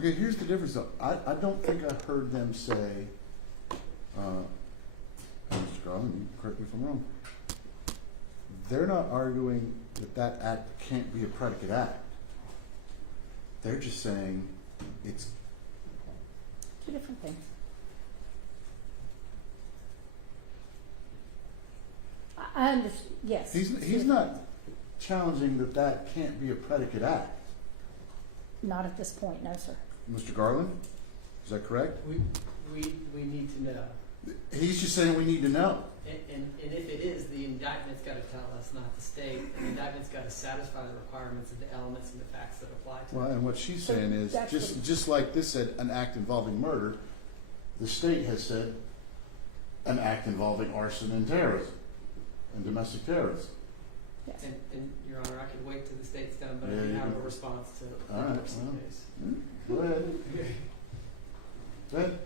Okay, here's the difference though. I don't think I heard them say, Mr. Garland, you correct me if I'm wrong. They're not arguing that that act can't be a predicate act. They're just saying it's, Two different things. I understand, yes. he's not challenging that that can't be a predicate act. Not at this point, no, sir. Mr. Garland, is that correct? We need to know. He's just saying we need to know. And if it is, the indictment's got to tell us, not the state. The indictment's got to satisfy the requirements of the elements and the facts that apply to Well, it. and what she's So saying is, that's just like this said, an act involving murder, the state has said an act involving arson and terrorism, and domestic terrorism. Yes. And Your Honor, I could wait till the state's done, but Yeah, I do you have can- a response to All the right, Orson well. case. Go ahead. Go ahead.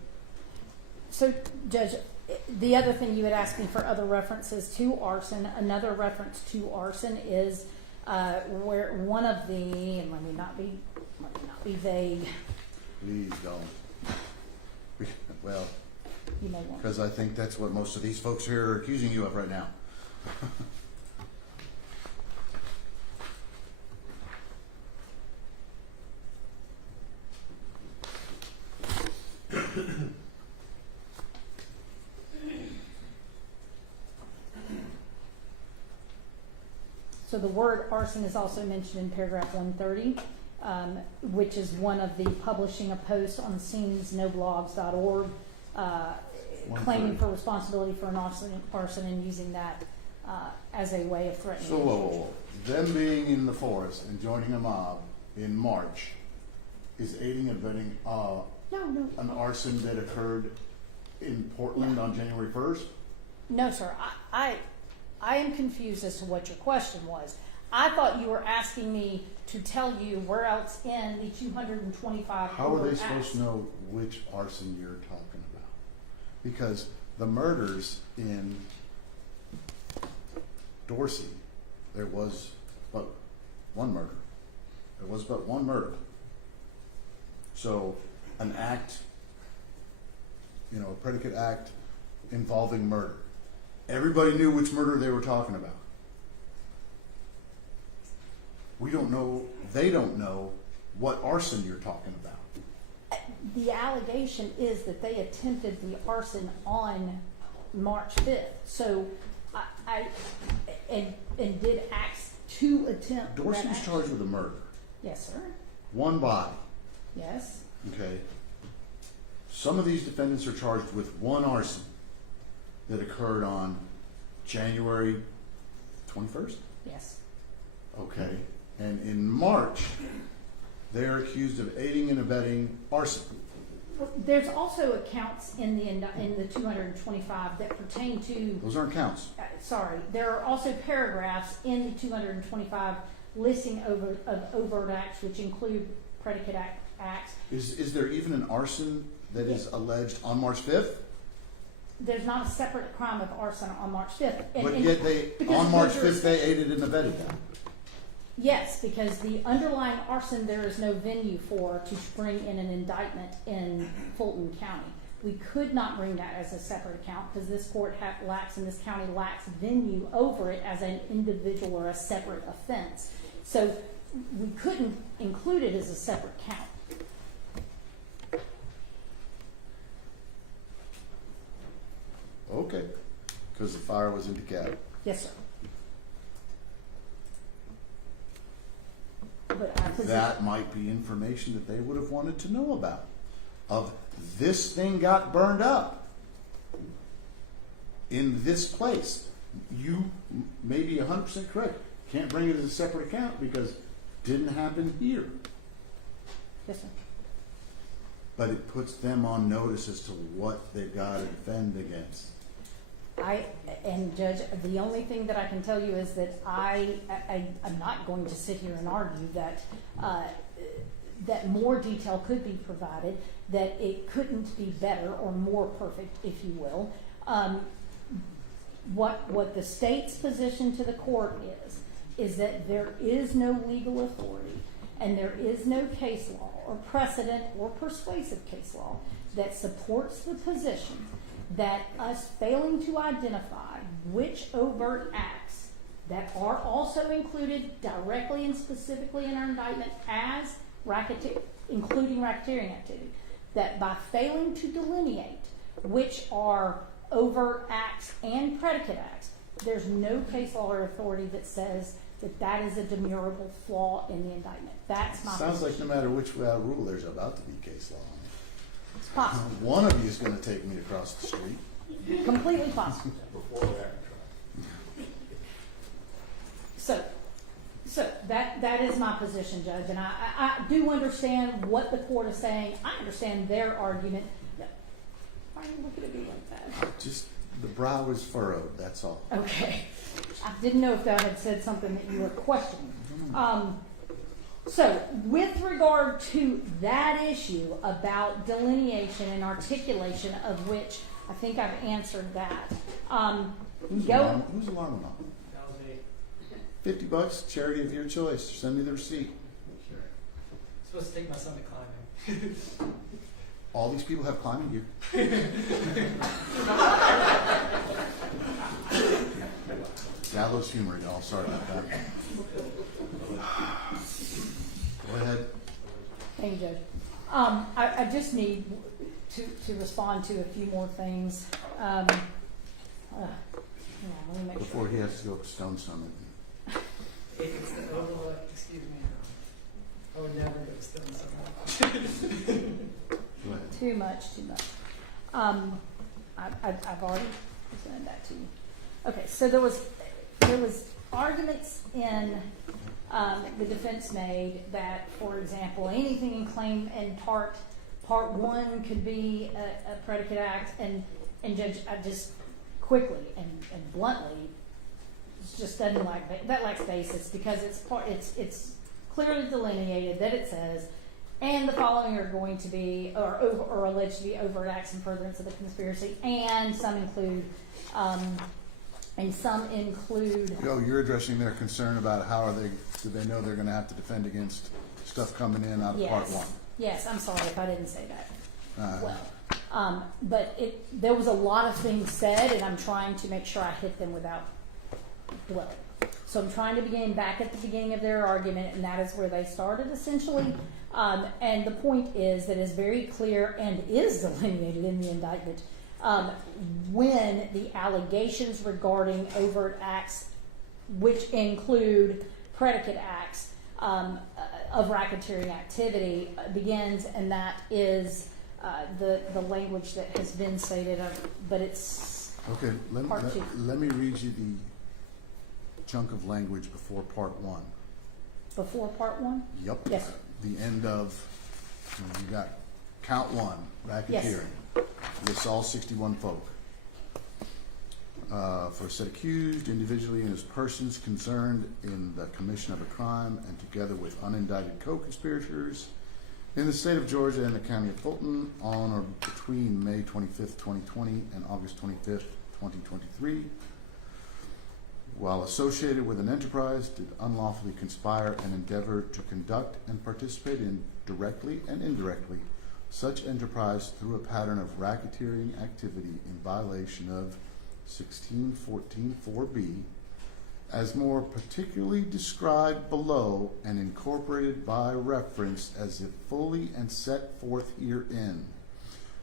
So, Judge, the other thing you had asked me for other references to arson, another reference to arson is where one of the, and let me not be vague, Please don't. Well, you may want. because I think that's what most of these folks here are accusing you of right now. So the word arson is also mentioned in paragraph 130, which is one of the publishing a post on scenesnoblogs.org, claiming for responsibility for an arson and using that as a way of threatening. So, whoa. Them being in the forest and joining a mob in March is aiding and abetting No. an arson that occurred in Portland on January 1st? No, sir. I am confused as to what your question was. I thought you were asking me to tell you where else in the 225 How are they overt supposed acts. to know which arson you're talking about? Because the murders in Dorsey, there was but one murder. There was but one murder. So an act, a predicate act involving murder. Everybody knew which murder they were talking about. We don't know, they don't know what arson you're talking about. The allegation is that they attempted the arson on March 5th. So I did acts to attempt. that Dorsey was action. charged with a murder. Yes, sir. One body. Yes. Okay. Some of these defendants are charged with one arson that occurred on January 21st. Yes. Okay. And in March, they're accused of aiding and abetting arson. There's also accounts in the 225 that pertain to. Those aren't counts. Sorry, there are also paragraphs in the 225 listing overt acts, which include predicate acts. Is there even an arson that is alleged on March 5th? There's not a separate crime of arson on March 5th. But yet because on of March the 5th, they aided and abetted that. Yes, because the underlying arson there is no venue for to bring in an indictment in Fulton County. We could not bring that as a separate account because this court lacks and this county lacks venue over it as an individual or a separate offense. So we couldn't include it as a separate count. Okay. Because the fire was in DeKalb. Yes, sir. But our position, That might be information that they would have wanted to know about. Of this thing got burned up in this place. You may be 100% correct. Can't bring it as a separate account because it didn't happen here. yes, sir. But it puts them on notice as to what they've got to defend against. And Judge, the only thing that I can tell you is that I'm not going to sit here and argue that that more detail could be provided, that it couldn't be better or more perfect, if you will. What the state's position to the court is that there is no legal authority And there is no case law or precedent or persuasive case law that supports the position that us failing to identify which overt acts that are also included directly and specifically in our indictment as including racketeering activity, that by failing to delineate which are overt acts and predicate acts, there's no case law or authority that says that that is a demurrable flaw in the indictment. That's my Sounds like position. no matter which way I rule, there's about to be case law on It's possible. it. One of you is going to take me across the street. Completely possible. Before or after So that is my position, Judge, and I do understand what the court is saying. I understand their argument. Why are you looking at me like that? Just the brow is furrowed. That's all. Okay. I didn't know if that had said something that you were questioning. So with regard to that issue about delineation and articulation, of which I think I've answered that. Who's Go. alarm went off? That was $50, charity of your choice. Send me the receipt. supposed to take my son to climbing. All these people have climbing gear. Gallows humor, y'all. Sorry about that. Go ahead. Thank you, Judge. I just need to respond to a few more things. Hang on, let me make Before sure. he has to go to Stone Summit. It's the overlook, excuse me. I would never go to Stone Summit. Go ahead. Too much. I've already presented that to you. Okay, so there was arguments in the defense made that, for example, anything in claim in part one could be a predicate act, and Judge, I just quickly and bluntly, it just doesn't that lacks basis, because it's clearly delineated that it says, and the following are going to be or alleged to be overt acts in furtherance of the conspiracy, and some include. Yo, you're addressing their concern about do they know they're going to have to defend against stuff coming in out of part one. Yes, I'm sorry if I didn't say that Uh, well. But there was a lot of things said, and I'm trying to make sure I hit them without dwelling. So I'm trying to begin back at the beginning of their argument, and that is where they started essentially. And the point is that it's very clear and is delineated in the indictment when the allegations regarding overt acts, which include predicate acts of racketeering activity, begins, and that is the language that has been stated, but it's okay, part two. let me read you the chunk of language before part one. Before part one? Yep. Yes, sir. The end of, you got count one, racketeering. Lists all 61 folk. For said accused, individually and as persons concerned in the commission of a crime, and together with unindicted co-conspirators in the state of Georgia and the county of Fulton on or between May 25th, 2020 and August 25th, 2023, while associated with an enterprise, did unlawfully conspire and endeavor to conduct and participate in, directly and indirectly, such enterprise through a pattern of racketeering activity in violation of 1614(4)b, as more particularly described below and incorporated by reference as if fully and set forth herein,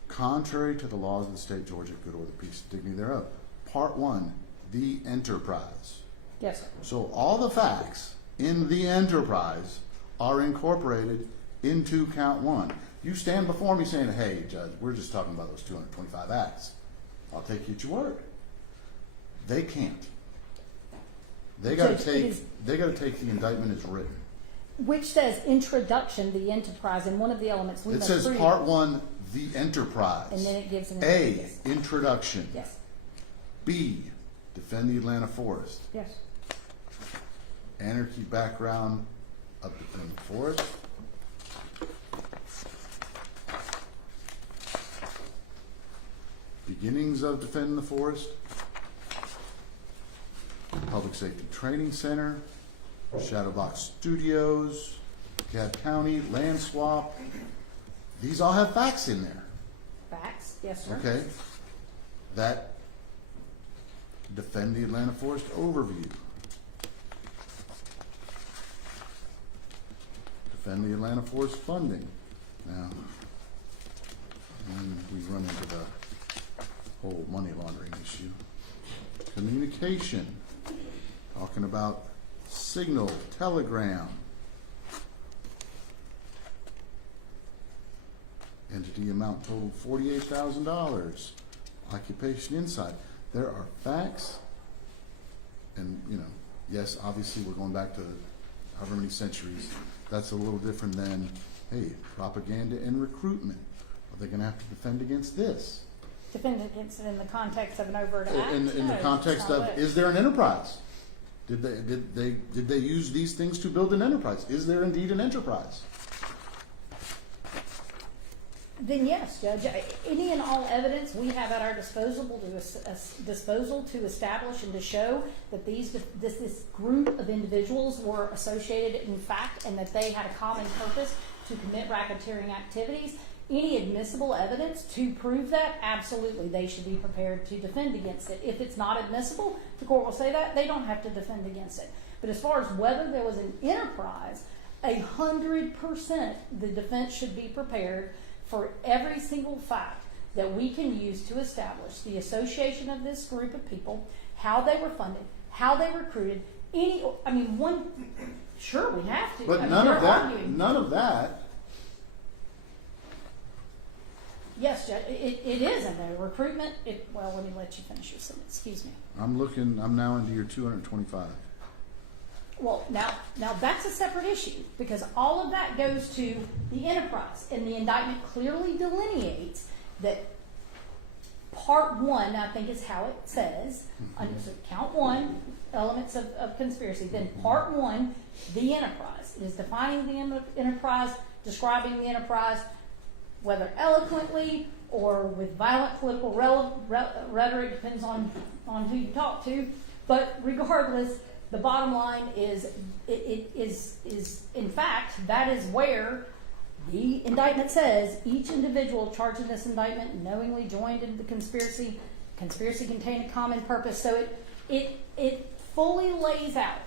contrary to the laws of the state of Georgia, good order, peace, and dignity thereof. Part one, the enterprise. Yes, sir. So all the facts in the enterprise are incorporated into count one. You stand before me saying, hey, Judge, we're just talking about those 225 acts. I'll take you at your word. They can't. They got to take the indictment as written. Which says introduction, the enterprise, and one of the elements we It must says prove. part one, the enterprise. And then it gives an A, yes. introduction. Yes. B, defend the Atlanta forest. Yes. Anarchy background of defend the forest. Beginnings of defend the forest. Public Safety Training Center. Shadowbox Studios. DeKalb County, land swap. These all have facts in there, Facts, yes, sir. okay? That defend the Atlanta Forest overview. Defend the Atlanta Forest funding. Now, and we run into the whole money laundering issue. Communication, talking about signal, telegram. Entity amount total $48,000. Occupation inside. There are facts, and yes, obviously we're going back to however many centuries. That's a little different than, hey, propaganda and recruitment. Are they going to have to defend against this? Defend against it in the context of an overt act? In the No, context that's not of, it. is there an enterprise? Did they use these things to build an enterprise? Is there indeed an enterprise? Then yes, Judge, any and all evidence we have at our disposal to establish and to show that this group of individuals were associated in fact and that they had a common purpose to commit racketeering activities, any admissible evidence to prove that, absolutely, they should be prepared to defend against it. If it's not admissible, the court will say that, they don't have to defend against it. But as far as whether there was an enterprise, 100% the defense should be prepared for every single fact that we can use to establish the association of this group of people, how they were funded, how they recruited, sure we have to. But none of that. Yes, Judge, it is in there. Recruitment, well, let me let you finish your sentence, excuse me. I'm now into your 225. Well, now that's a separate issue because all of that goes to the enterprise, and the indictment clearly delineates that part one, I think is how it says, under count one, elements of conspiracy. Then part one, the enterprise. It is defining the enterprise, describing the enterprise, whether eloquently or with violent political rhetoric, depends on who you talk to. But regardless, the bottom line is, it is in fact, that is where the indictment says each individual charged in this indictment knowingly joined in the conspiracy contained a common purpose. So it fully lays out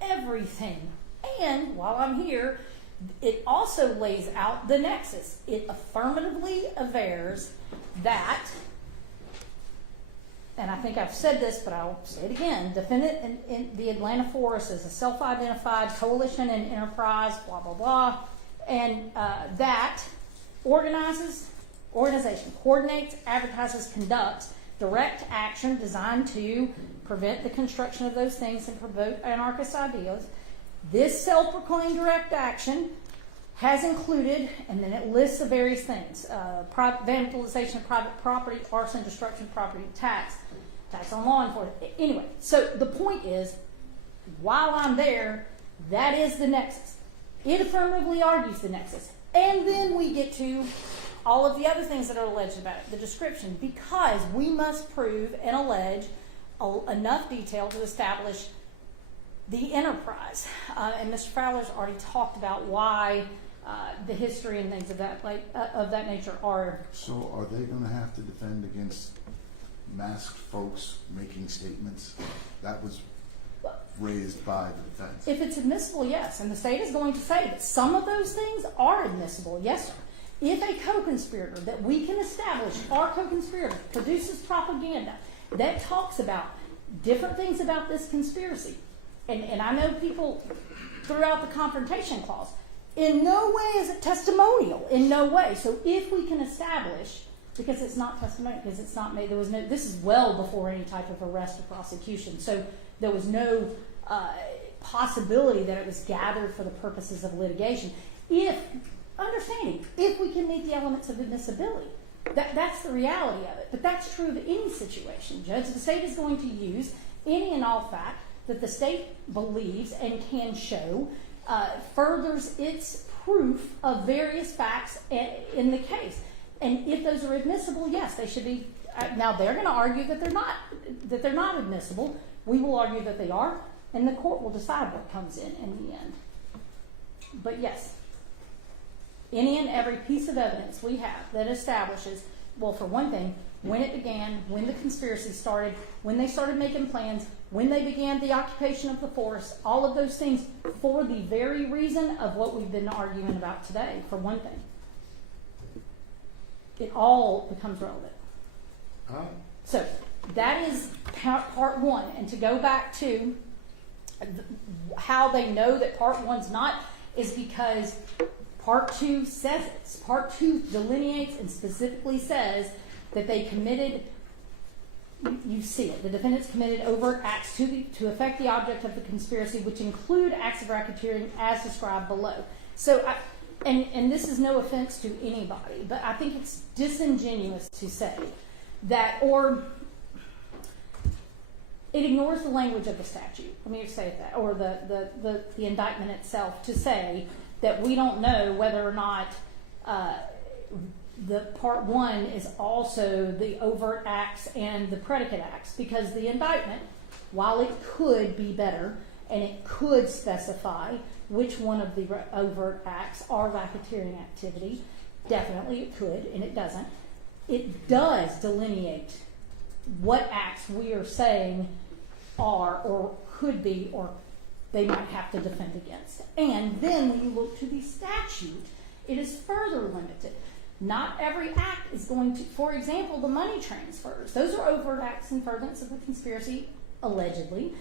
everything. And while I'm here, it also lays out the nexus. It affirmatively avers that, and I think I've said this, but I'll say it again, defendant in the Atlanta Forest is a self-identified coalition and enterprise, blah, blah, blah, and that organization coordinates, advertises, conducts direct action designed to prevent the construction of those things and promote anarchist ideas. This self-proclaimed direct action has included, and then it lists the various things, vandalization of private property, arson, destruction of property, tax on law enforcement. Anyway, so the point is, while I'm there, that is the nexus. It affirmatively argues the nexus. And then we get to all of the other things that are alleged about it, the description, because we must prove and allege enough detail to establish the enterprise. And Mr. Fowler's already talked about why the history and things of that nature are. So are they going to have to defend against masked folks making statements? That was raised by the defense. If it's admissible, yes. And the state is going to say that some of those things are admissible, yes, sir. If a co-conspirator that we can establish, our co-conspirator, produces propaganda that talks about different things about this conspiracy, and I know people throughout the confrontation clause, in no way is it testimonial, in no way. So if we can establish, because it's not testimonial, because it's not made, this is well before any type of arrest or prosecution, so there was no possibility that it was gathered for the purposes of litigation. If we can meet the elements of admissibility, that's the reality of it. But that's true of any situation, Judge. The state is going to use any and all fact that the state believes and can show furthers its proof of various facts in the case. And if those are admissible, yes, they should be. Now they're going to argue that they're not admissible. We will argue that they are, and the court will decide what comes in the end. But yes, any and every piece of evidence we have that establishes, well, for one thing, when it began, when the conspiracy started, when they started making plans, when they began the occupation of the forest, all of those things for the very reason of what we've been arguing about today, for one thing. It all becomes relevant. So that is part one. And to go back to how they know that part one's not is because part two says it. Part two delineates and specifically says that they committed, you see it, the defendants committed overt acts to affect the object of the conspiracy, which include acts of racketeering as described below. So, and this is no offense to anybody, but I think it's disingenuous to say that, or it ignores the language of the statute. Let me just say that, or the indictment itself, to say that we don't know whether or not the part one is also the overt acts and the predicate acts, because the indictment, while it could be better and it could specify which one of the overt acts are racketeering activity, definitely it could, and it doesn't. It does delineate what acts we are saying are or could be or they might have to defend against. And then when you look to the statute, it is further limited. Not every act is going to, for example, the money transfers. Those are overt acts in furtherance of the conspiracy, allegedly.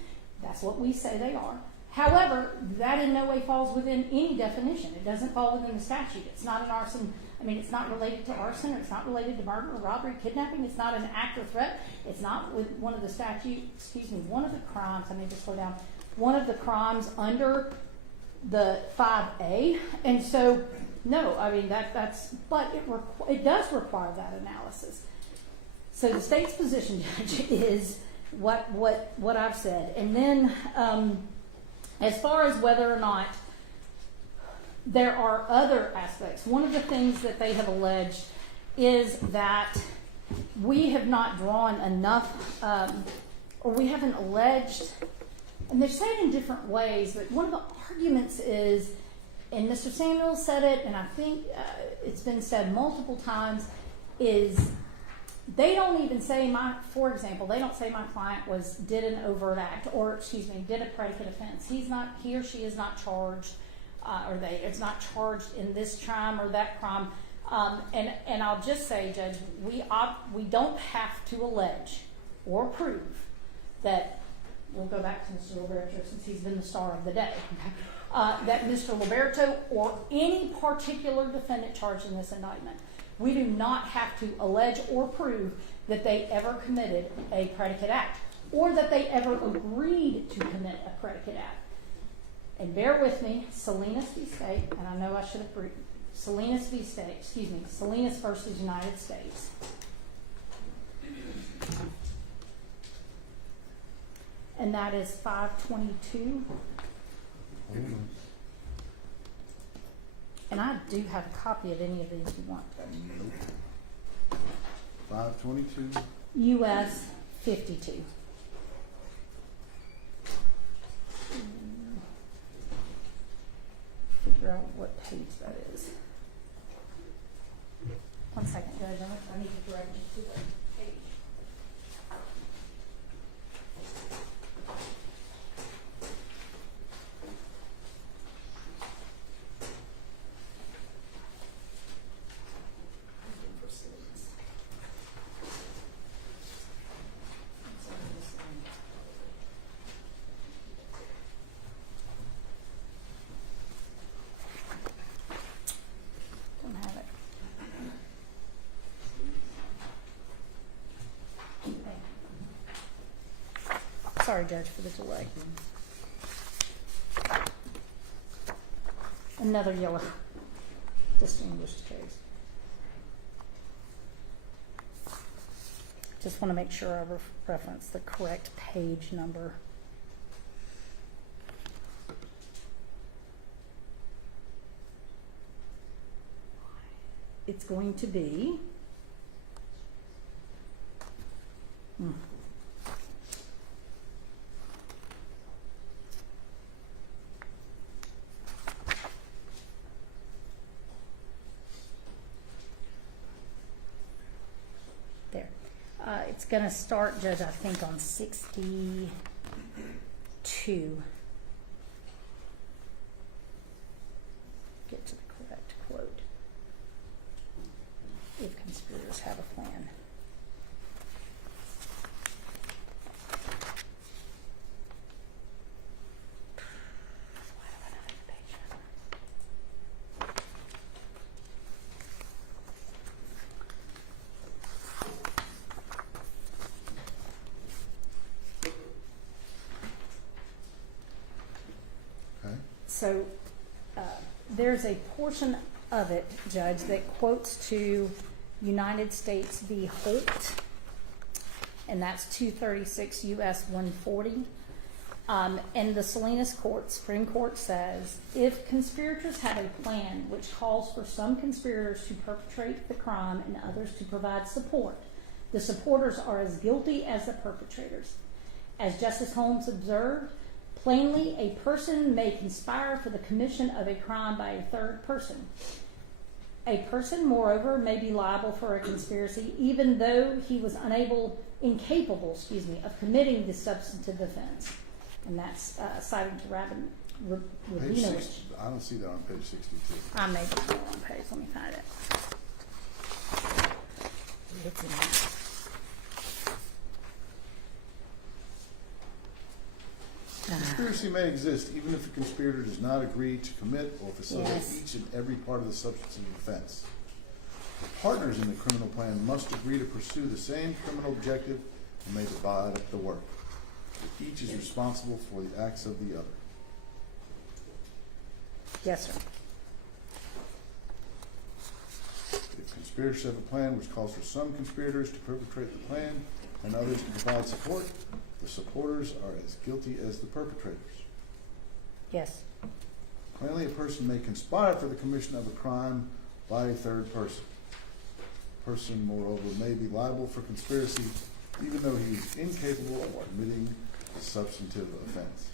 That's what we say they are. However, that in no way falls within any definition. It doesn't fall within the statute. It's not an arson. I mean, it's not related to arson, or it's not related to murder or robbery, kidnapping. It's not an act or threat. It's not with one of the one of the crimes, I need to slow down, one of the crimes under the 5A. And so, no, I mean, but it does require that analysis. So the state's position, Judge, is what I've said. And then, as far as whether or not there are other aspects, one of the things that they have alleged is that we have not drawn enough, or we haven't alleged, and they're saying in different ways, but one of the arguments is, and Mr. Samuels said it, and I think it's been said multiple times, is they don't even say for example, they don't say my client did an overt act, or did a predicate offense. He or she is not charged, it's not charged in this crime or that crime. And I'll just say, Judge, we don't have to allege or prove that. We'll go back to Mr. Liberto since he's been the star of the day. That Mr. Liberto or any particular defendant charged in this indictment, we do not have to allege or prove that they ever committed a predicate act or that they ever agreed to commit a predicate act. And bear with me, Salinas v. State, and I know I should have briefed, Salinas versus United States. And that is 522. And I do have a copy of any of these you want. 522. US 52. Figure out what page that is. 1 second, Judge. I need to direct you to the page. Don't have it. Sorry, Judge, for the delay. Another yellow distinguished case. Just want to make sure I reference the correct page number. It's going to be it's gonna start, Judge, I think on 62. Get to the correct quote. If conspirators have a plan. Why do I not have the page number? Okay. So, there's a portion of it, Judge, that quotes to United States v. Holt, and that's 236 U.S. 140. And the Salinas Court, Supreme Court says, if conspirators have a plan which calls for some conspirators to perpetrate the crime and others to provide support, the supporters are as guilty as the perpetrators. As Justice Holmes observed, plainly, a person may conspire for the commission of a crime by a third person. A person, moreover, may be liable for a conspiracy even though he was incapable of committing the substantive offense. And that's cited to Page Rabinowitz. 60, I don't see that on page 62. I may be on the wrong page. Let me find it. It's in there. Conspiracy may exist even if the conspirator does not agree to commit or facilitate Yes. each and every part of the substantive offense. The partners in the criminal plan must agree to pursue the same criminal objective and may divide up the work. Each is responsible for the acts of the other. Yes, sir. If conspirators have a plan which calls for some conspirators to perpetrate the plan and others to provide support, the supporters are as guilty as the perpetrators. Yes. Plainly, a person may conspire for the commission of a crime by a third person. A person, moreover, may be liable for conspiracy even though he is incapable of committing the substantive offense.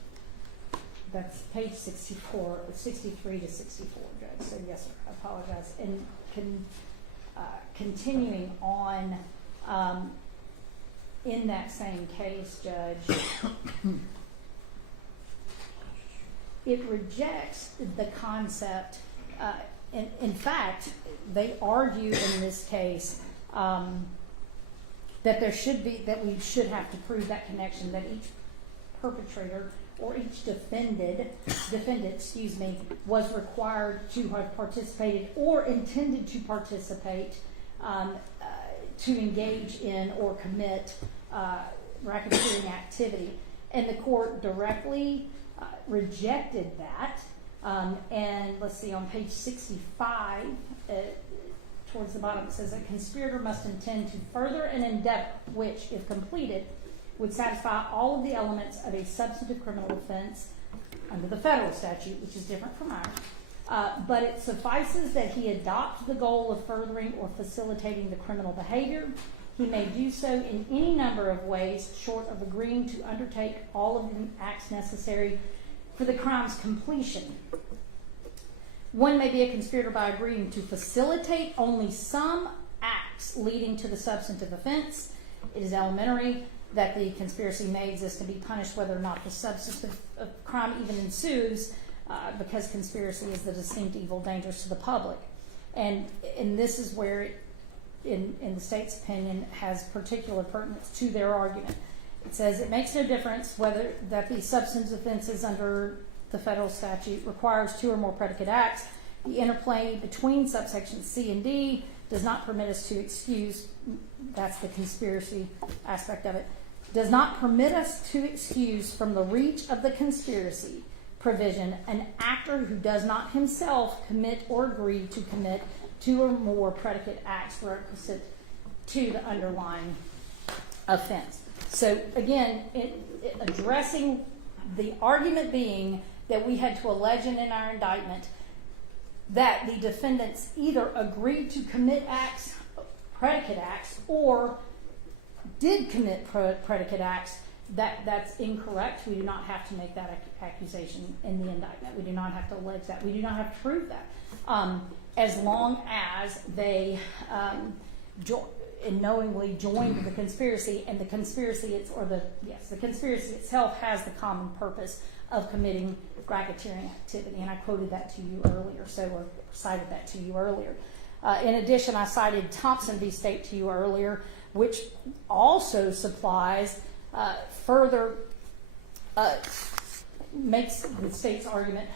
That's page 63 to 64, Judge. So yes, sir. I apologize. And continuing on, in that same case, Judge, it rejects the concept. In fact, they argue in this case that we should have to prove that connection, that each perpetrator or each defendant, was required to have participated or intended to participate to engage in or commit racketeering activity. And the court directly rejected that. And let's see, on page 65, towards the bottom, it says a conspirator must intend to further an endeavor which, if completed, would satisfy all of the elements of a substantive criminal offense under the federal statute, which is different from ours. But it suffices that he adopt the goal of furthering or facilitating the criminal behavior. He may do so in any number of ways, short of agreeing to undertake all of the acts necessary for the crime's completion. One may be a conspirator by agreeing to facilitate only some acts leading to the substantive offense. It is elementary that the conspiracy may exist and be punished whether or not the substantive crime even ensues, because conspiracy is the distinct evil dangerous to the public. And this is where it, in the state's opinion, has particular pertinence to their argument. It says it makes no difference whether that the substance offenses under the federal statute requires two or more predicate acts. The interplay between subsections C and D does not permit us to excuse, that's the conspiracy aspect of it, does not permit us to excuse from the reach of the conspiracy provision an actor who does not himself commit or agree to commit two or more predicate acts requisite to the underlying offense. So again, addressing the argument being that we had to allege in our indictment that the defendants either agreed to commit acts, predicate acts, or did commit predicate acts, that's incorrect. We do not have to make that accusation in the indictment. We do not have to allege that. We do not have to prove that. As long as they, and knowingly joined the conspiracy, and the conspiracy the conspiracy itself has the common purpose of committing racketeering activity, and I quoted that to you earlier, or cited that to you earlier. In addition, I cited Thompson v. State to you earlier, which also supplies further makes the state's argument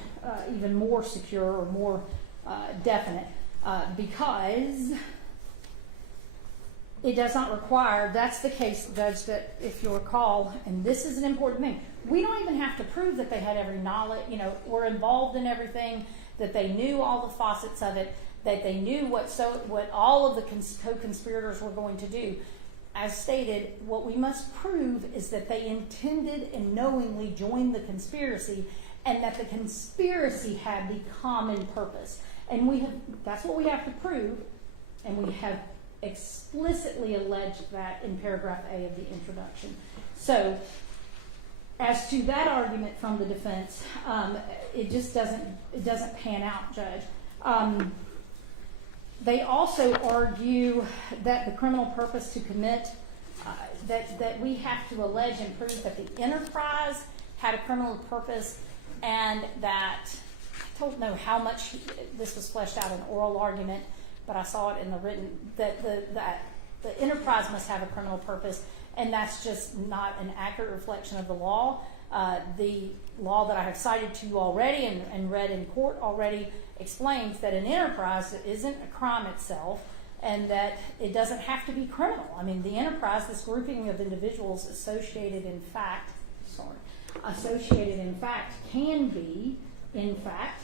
even more secure or more definite, because it does not require, that's the case, Judge, that if you recall, and this is an important thing, we don't even have to prove that they had every knowledge, were involved in everything, that they knew all the facets of it, that they knew what all of the co-conspirators were going to do. As stated, what we must prove is that they intended and knowingly joined the conspiracy, and that the conspiracy had the common purpose. And that's what we have to prove, and we have explicitly alleged that in paragraph A of the introduction. So, as to that argument from the defense, it just doesn't pan out, Judge. They also argue that the criminal purpose to commit, that we have to allege and prove that the enterprise had a criminal purpose, and that, I don't know how much this was fleshed out in oral argument, but I saw it in the written, that the enterprise must have a criminal purpose, and that's just not an accurate reflection of the law. The law that I have cited to you already and read in court already explains that an enterprise isn't a crime itself, and that it doesn't have to be criminal. I mean, the enterprise, this grouping of individuals associated in fact, can be, in fact,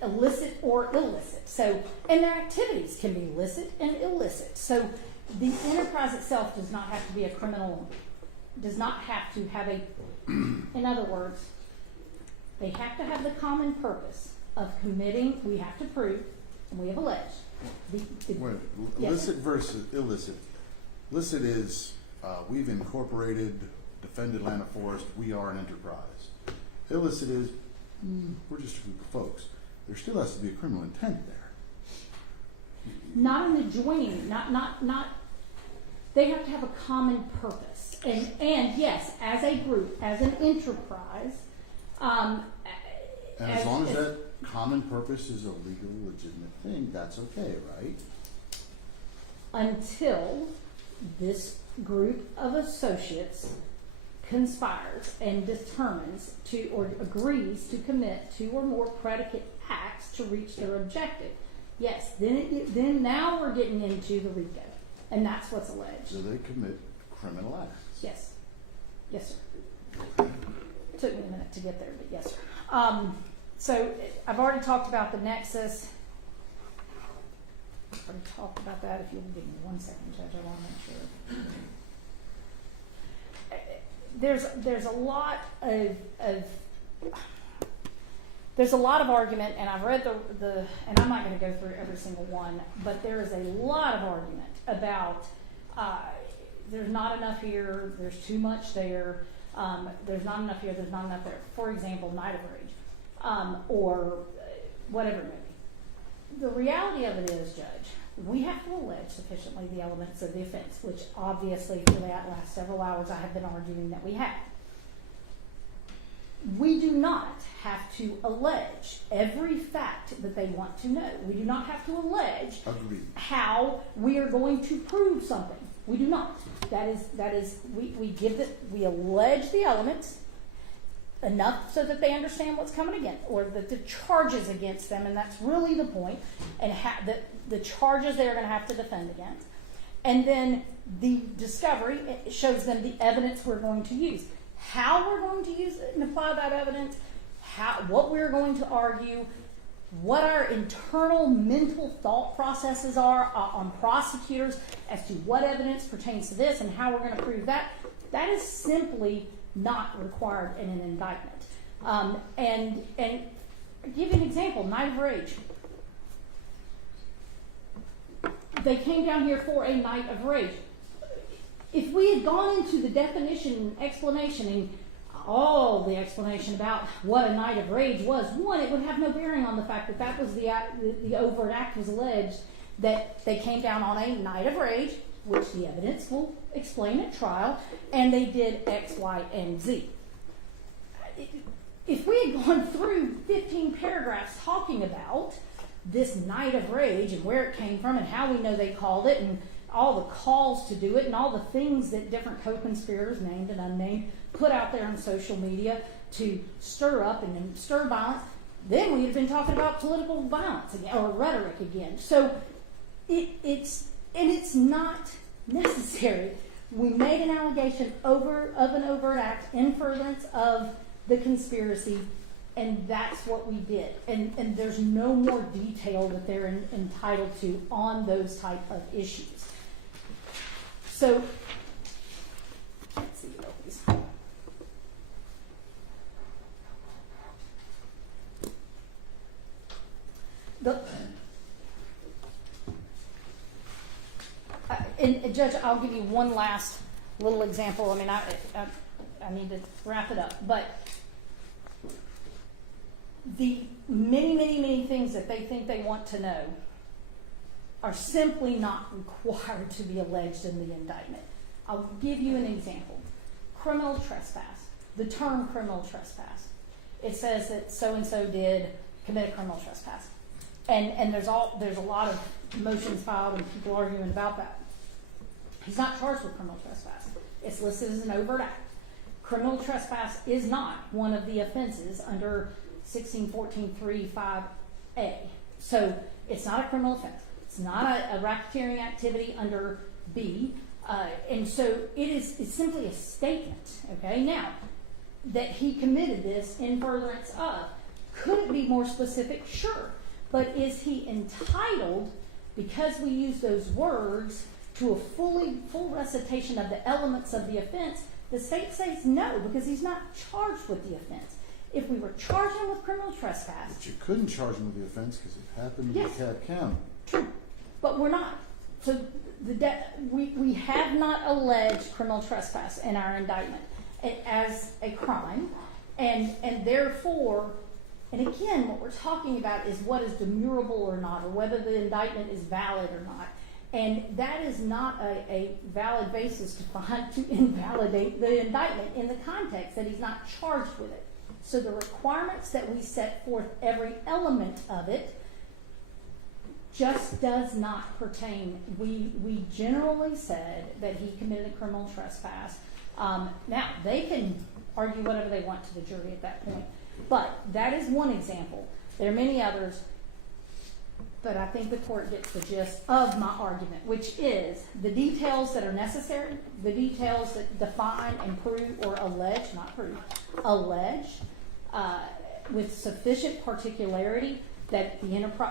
illicit or illicit. So, and their activities can be licit and illicit. So, the enterprise itself does not have to be a criminal, does not have to have in other words, they have to have the common purpose of committing, we have to prove, and we have alleged. Licit versus illicit. Licit is, we've incorporated, defend Atlanta Forest, we are an enterprise. Illicit is, we're just a group of folks. There still has to be a criminal intent there. Not in the joining, not. They have to have a common purpose, and yes, as a group, as an enterprise. And as long as that common purpose is a legal, legitimate thing, that's okay, right? Until this group of associates conspires and determines to, or agrees to commit 2 or more predicate acts to reach their objective. Yes, then now we're getting into the RICO, and that's what's alleged. So they commit criminal acts. Yes. Yes, sir. It took me a minute to get there, but yes, sir. So I've already talked about the nexus. I've already talked about that. If you'll give me 1 second, Judge, I want to make sure. There's a lot of argument, and I've read the and I'm not going to go through every single one, but there is a lot of argument about there's not enough here, there's too much there, there's not enough here, there's not enough there. For example, night of rage, or whatever it may be. The reality of it is, Judge, we have to allege sufficiently the elements of the offense, which obviously for the last several hours I have been arguing that we have. We do not have to allege every fact that they want to know. We do not have to allege how we are going to prove something. We do not. We allege the elements enough so that they understand what's coming against, or that the charges against them, and that's really the point, and the charges they are going to have to defend against. And then the discovery, it shows them the evidence we're going to use. How we're going to use it and apply that evidence, what we're going to argue, what our internal mental thought processes are on prosecutors as to what evidence pertains to this and how we're going to prove that, that is simply not required in an indictment. And I'll give you an example, night of rage. They came down here for a night of rage. If we had gone into the definition and explanation and all the explanation about what a night of rage was, one, it would have no bearing on the fact that that was the overt act was alleged that they came down on a night of rage, which the evidence will explain at trial, and they did X, Y, and Z. If we had gone through 15 paragraphs talking about this night of rage and where it came from and how we know they called it and all the calls to do it and all the things that different co-conspirators, named and unnamed, put out there on social media to stir up and stir violence, then we'd have been talking about political violence again, or rhetoric again. So it's not necessary. We made an allegation of an overt act in furtherance of the conspiracy, and that's what we did. And there's no more detail that they're entitled to on those type of issues. So, let's see what else. And Judge, I'll give you one last little example. I mean, I need to wrap it up, but the many things that they think they want to know are simply not required to be alleged in the indictment. I'll give you an example. Criminal trespass. The term criminal trespass. It says that so-and-so did commit a criminal trespass. And there's a lot of motions filed and people arguing about that. He's not charged with criminal trespass. It's listed as an overt act. Criminal trespass is not one of the offenses under 1614.3.5a. So it's not a criminal offense. It's not a racketeering activity under B. And so it's simply a statement. Okay, now that he committed this in furtherance of, could it be more specific? Sure. But is he entitled, because we use those words, to a full recitation of the elements of the offense? The state says no, because he's not charged with the offense. If we were charging with criminal trespass... But you couldn't charge him with the offense because it happened in DeKalb County. True. But we're not. So we have not alleged criminal trespass in our indictment as a crime. And therefore... And again, what we're talking about is what is demurrable or not, or whether the indictment is valid or not. And that is not a valid basis to invalidate the indictment in the context that he's not charged with it. So the requirements that we set forth, every element of it, just does not pertain. We generally said that he committed a criminal trespass. Now, they can argue whatever they want to the jury at that point. But that is one example. There are many others, but I think the court gets the gist of my argument, which is the details that are necessary, the details that define and prove or allege, not prove, allege with sufficient particularity that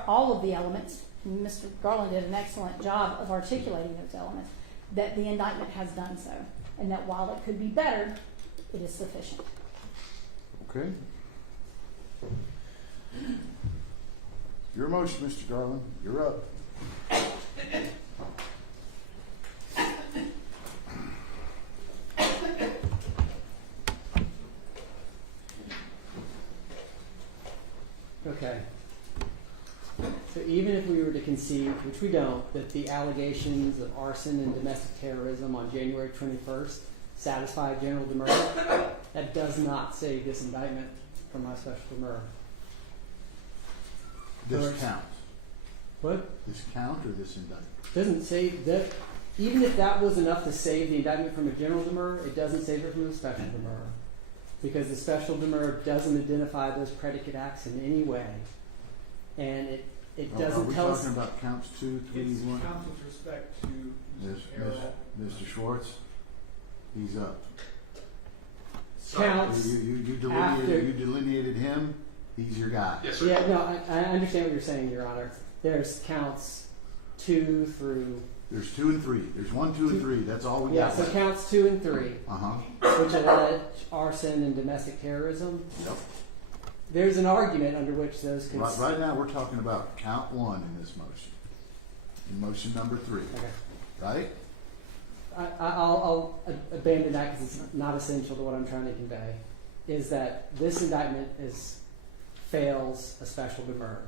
all of the elements, Mr. Garland did an excellent job of articulating those elements, that the indictment has done so, and that while it could be better, it is sufficient. Okay. Your motion, Mr. Garland. You're up. Okay. So even if we were to concede, which we don't, that the allegations of arson and domestic terrorism on January 21st satisfy general demurrer, that does not save this indictment from my special demurrer. This count. What? This count or this indictment? Doesn't save that. Even if that was enough to save the indictment from a general demurrer, it doesn't save it from a special demurrer, because the special demurrer doesn't identify those predicate acts in any way, and it doesn't tell us. Are we talking about counts 2, 3, It's 1? count with respect to Mr. Schwartz, he's up. Counts You after. delineated him. He's your guy. Yes, sir. Yeah, no, I understand what you're saying, Your Honor. There's counts 2 through. There's 2 and 3. There's 1, 2, and 3. That's all we Yeah, got. so counts 2 and 3, which allege arson and domestic terrorism. Yep. There's an argument under which those can. Right now, we're talking about count 1 in this motion. In motion number 3. Okay. Right? I'll abandon that because it's not essential to what I'm trying to convey. Is that this indictment fails a special demurrer.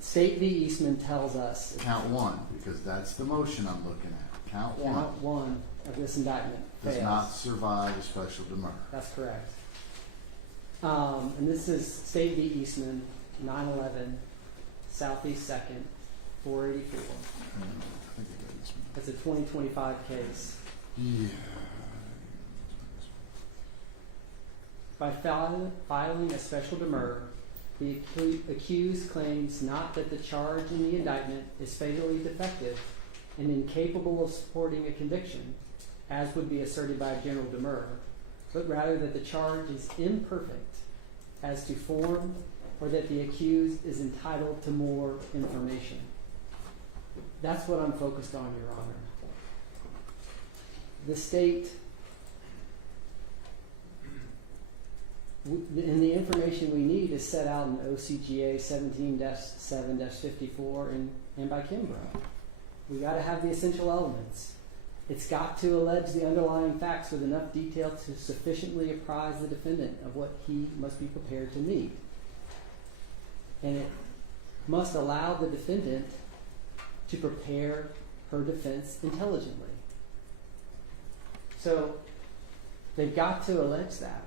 State v. Eastman tells us Count one, because that's the motion I'm looking at. Count one count one of this indictment does fails. not survive a special demur. That's correct. And this is State v. Eastman, 911, Southeast 2nd, 484. I think I got this one. It's a 2025 case. Yeah. By filing a special demur, the accused claims not that the charge in the indictment is fatally defective and incapable of supporting a conviction, as would be asserted by a general demur, but rather that the charge is imperfect as to form or that the accused is entitled to more information. That's what I'm focused on, Your Honor. The state, and the information we need is set out in OCGA 17-7-54 and by Kimbrough. We got to have the essential elements. It's got to allege the underlying facts with enough detail to sufficiently apprise the defendant of what he must be prepared to meet. And it must allow the defendant to prepare her defense intelligently. So they've got to allege that.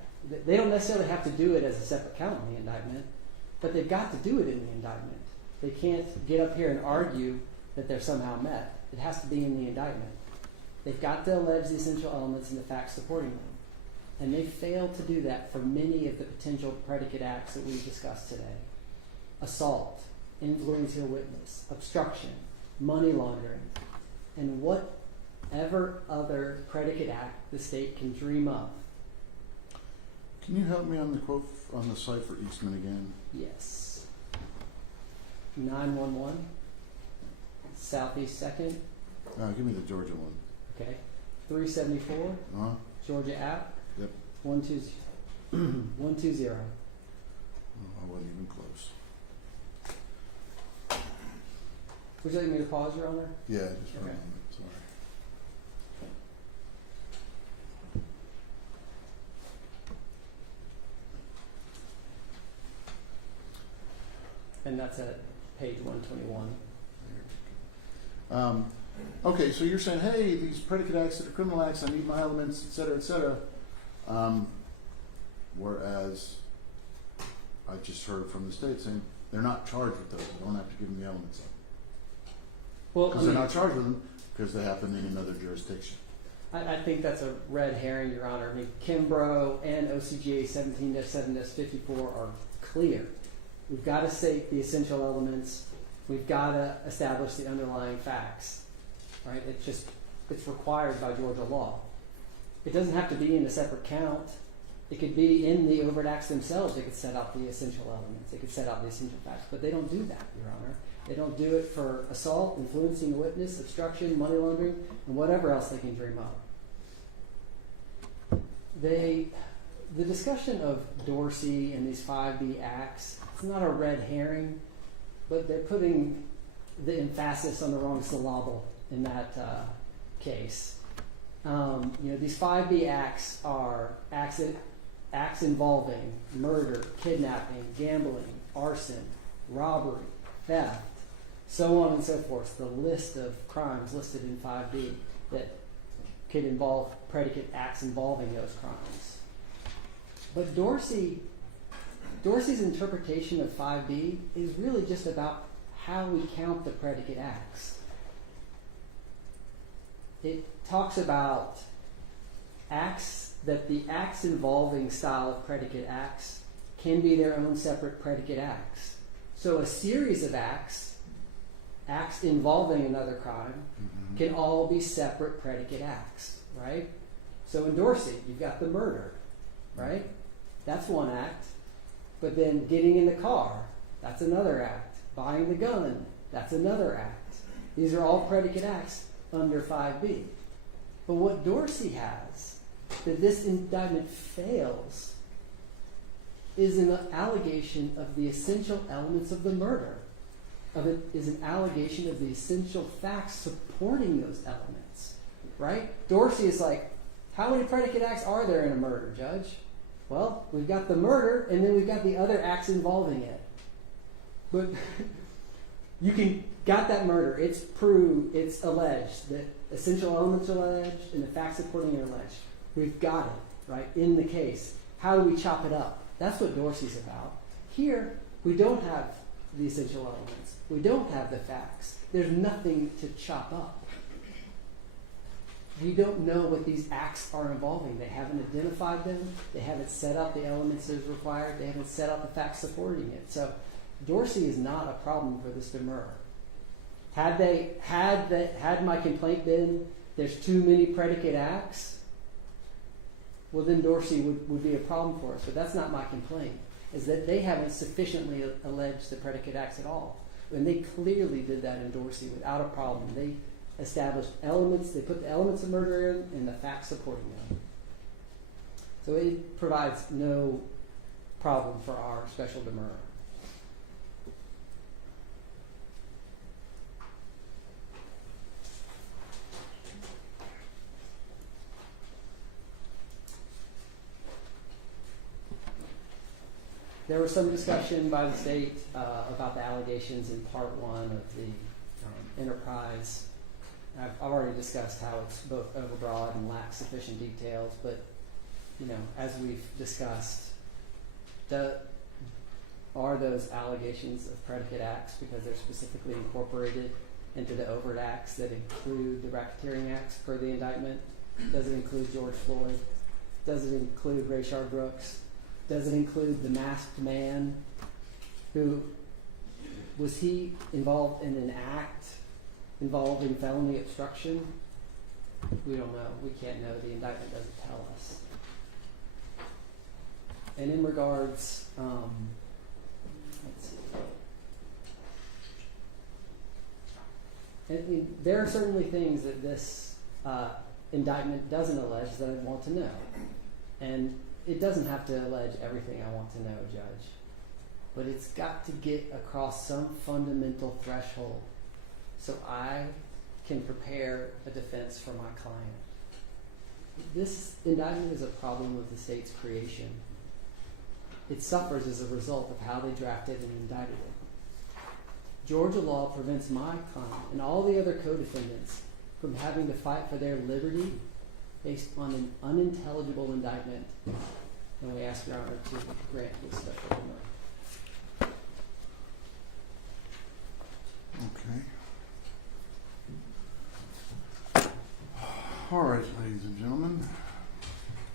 They don't necessarily have to do it as a separate count in the indictment, but they've got to do it in the indictment. They can't get up here and argue that they're somehow met. It has to be in the indictment. They've got to allege the essential elements and the facts supporting them. And they failed to do that for many of the potential predicate acts that we've discussed today. Assault, influencing a witness, obstruction, money laundering, and whatever other predicate act the state can dream up. Can you help me on the quote on the site for Eastman again? Yes. 911, Southeast 2nd, Give me the Georgia one. okay, 374, Georgia app, Yep. 120. 120. Oh, I wasn't even close. Would you like me to pause, Your Honor? Yeah, just for a Okay. moment. Sorry. And that's at page 121. Okay, so you're saying, hey, these predicate acts that are criminal acts, I need my elements, et cetera, et cetera. Whereas I just heard from the state saying they're not charged with those. You don't have to give them the elements of them. Well, Because they're not charged with them because they happen in another jurisdiction. I think that's a red herring, Your Honor. I mean, Kimbrough and OCGA 17-7-54 are clear. We've got to state the essential elements. We've got to establish the underlying facts, right? It's required by Georgia law. It doesn't have to be in a separate count. It could be in the overt acts themselves. They could set out the essential elements. They could set out the essential facts, but they don't do that, Your Honor. They don't do it for assault, influencing a witness, obstruction, money laundering, and whatever else they can dream up. The discussion of Dorsey and these 5B acts, it's not a red herring, but they're putting the emphasis on the wrong syllable in that case. These 5B acts are acts involving murder, kidnapping, gambling, arson, robbery, theft, so on and so forth. The list of crimes listed in 5B that could involve predicate acts involving those crimes. But Dorsey's interpretation of 5B is really just about how we count the predicate acts. It talks about acts, that the acts involving style of predicate acts can be their own separate predicate acts. So a series of acts involving another crime, can all be separate predicate acts, right? So in Dorsey, you've got the murder, right? That's one act. But then getting in the car, that's another act. Buying the gun, that's another act. These are all predicate acts under 5B. But what Dorsey has, that this indictment fails, is an allegation of the essential elements of the murder. It is an allegation of the essential facts supporting those elements, right? Dorsey is like, how many predicate acts are there in a murder, Judge? Well, we've got the murder, and then we've got the other acts involving it. But you can got that murder. It's proved. It's alleged that essential elements are alleged and the facts supporting are alleged. We've got it right in the case. How do we chop it up? That's what Dorsey's about. Here, we don't have the essential elements. We don't have the facts. There's nothing to chop up. We don't know what these acts are involving. They haven't identified them. They haven't set up the elements as required. They haven't set up the facts supporting it. So Dorsey is not a problem for this demurrer. Had my complaint been there's too many predicate acts, well then Dorsey would be a problem for us. But that's not my complaint. Is that they haven't sufficiently alleged the predicate acts at all. And they clearly did that in Dorsey without a problem. They established elements, they put the elements of murder in and the facts supporting them. So it provides no problem for our special demurrer. There was some discussion by the state about the allegations in part 1 of the enterprise. I've already discussed how it's both overbroad and lacks sufficient details, but as we've discussed, are those allegations of predicate acts because they're specifically incorporated into the overt acts that include the racketeering acts per the indictment? Does it include George Floyd? Does it include Rayshard Brooks? Does it include the masked man was he involved in an act involving felony obstruction? We don't know. We can't know. The indictment doesn't tell us. And in regards, let's see. And there are certainly things that this indictment doesn't allege that I want to know. And it doesn't have to allege everything I want to know, Judge. But it's got to get across some fundamental threshold so I can prepare a defense for my client. This indictment is a problem with the state's creation. It suffers as a result of how they drafted and indicted it. Georgia law prevents my client and all the other co-defendants from having to fight for their liberty based on an unintelligible indictment. And we ask Your Honor to grant this special demurrer. Okay. All right, ladies and gentlemen.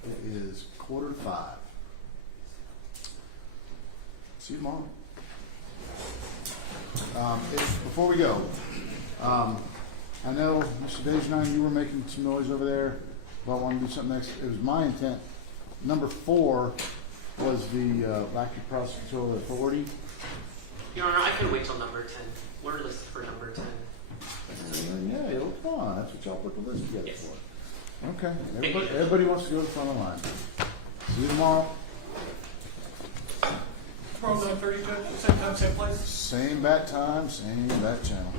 It is 4:45. See you tomorrow. Before we go, I know, Mr. Dejanine, you were making some noise over there about wanting to do something next. It was my intent. Number 4 was the lack of prosecutorial authority. Your Honor, I can wait till number 10. We're listed for number 10. Yeah, it'll come on. That's what y'all put the list together Yes. for. Okay. Everybody wants to go to the front of the line. See you tomorrow. Tomorrow, 9:30, Judge, same time, same place? Same bat time, same bat channel.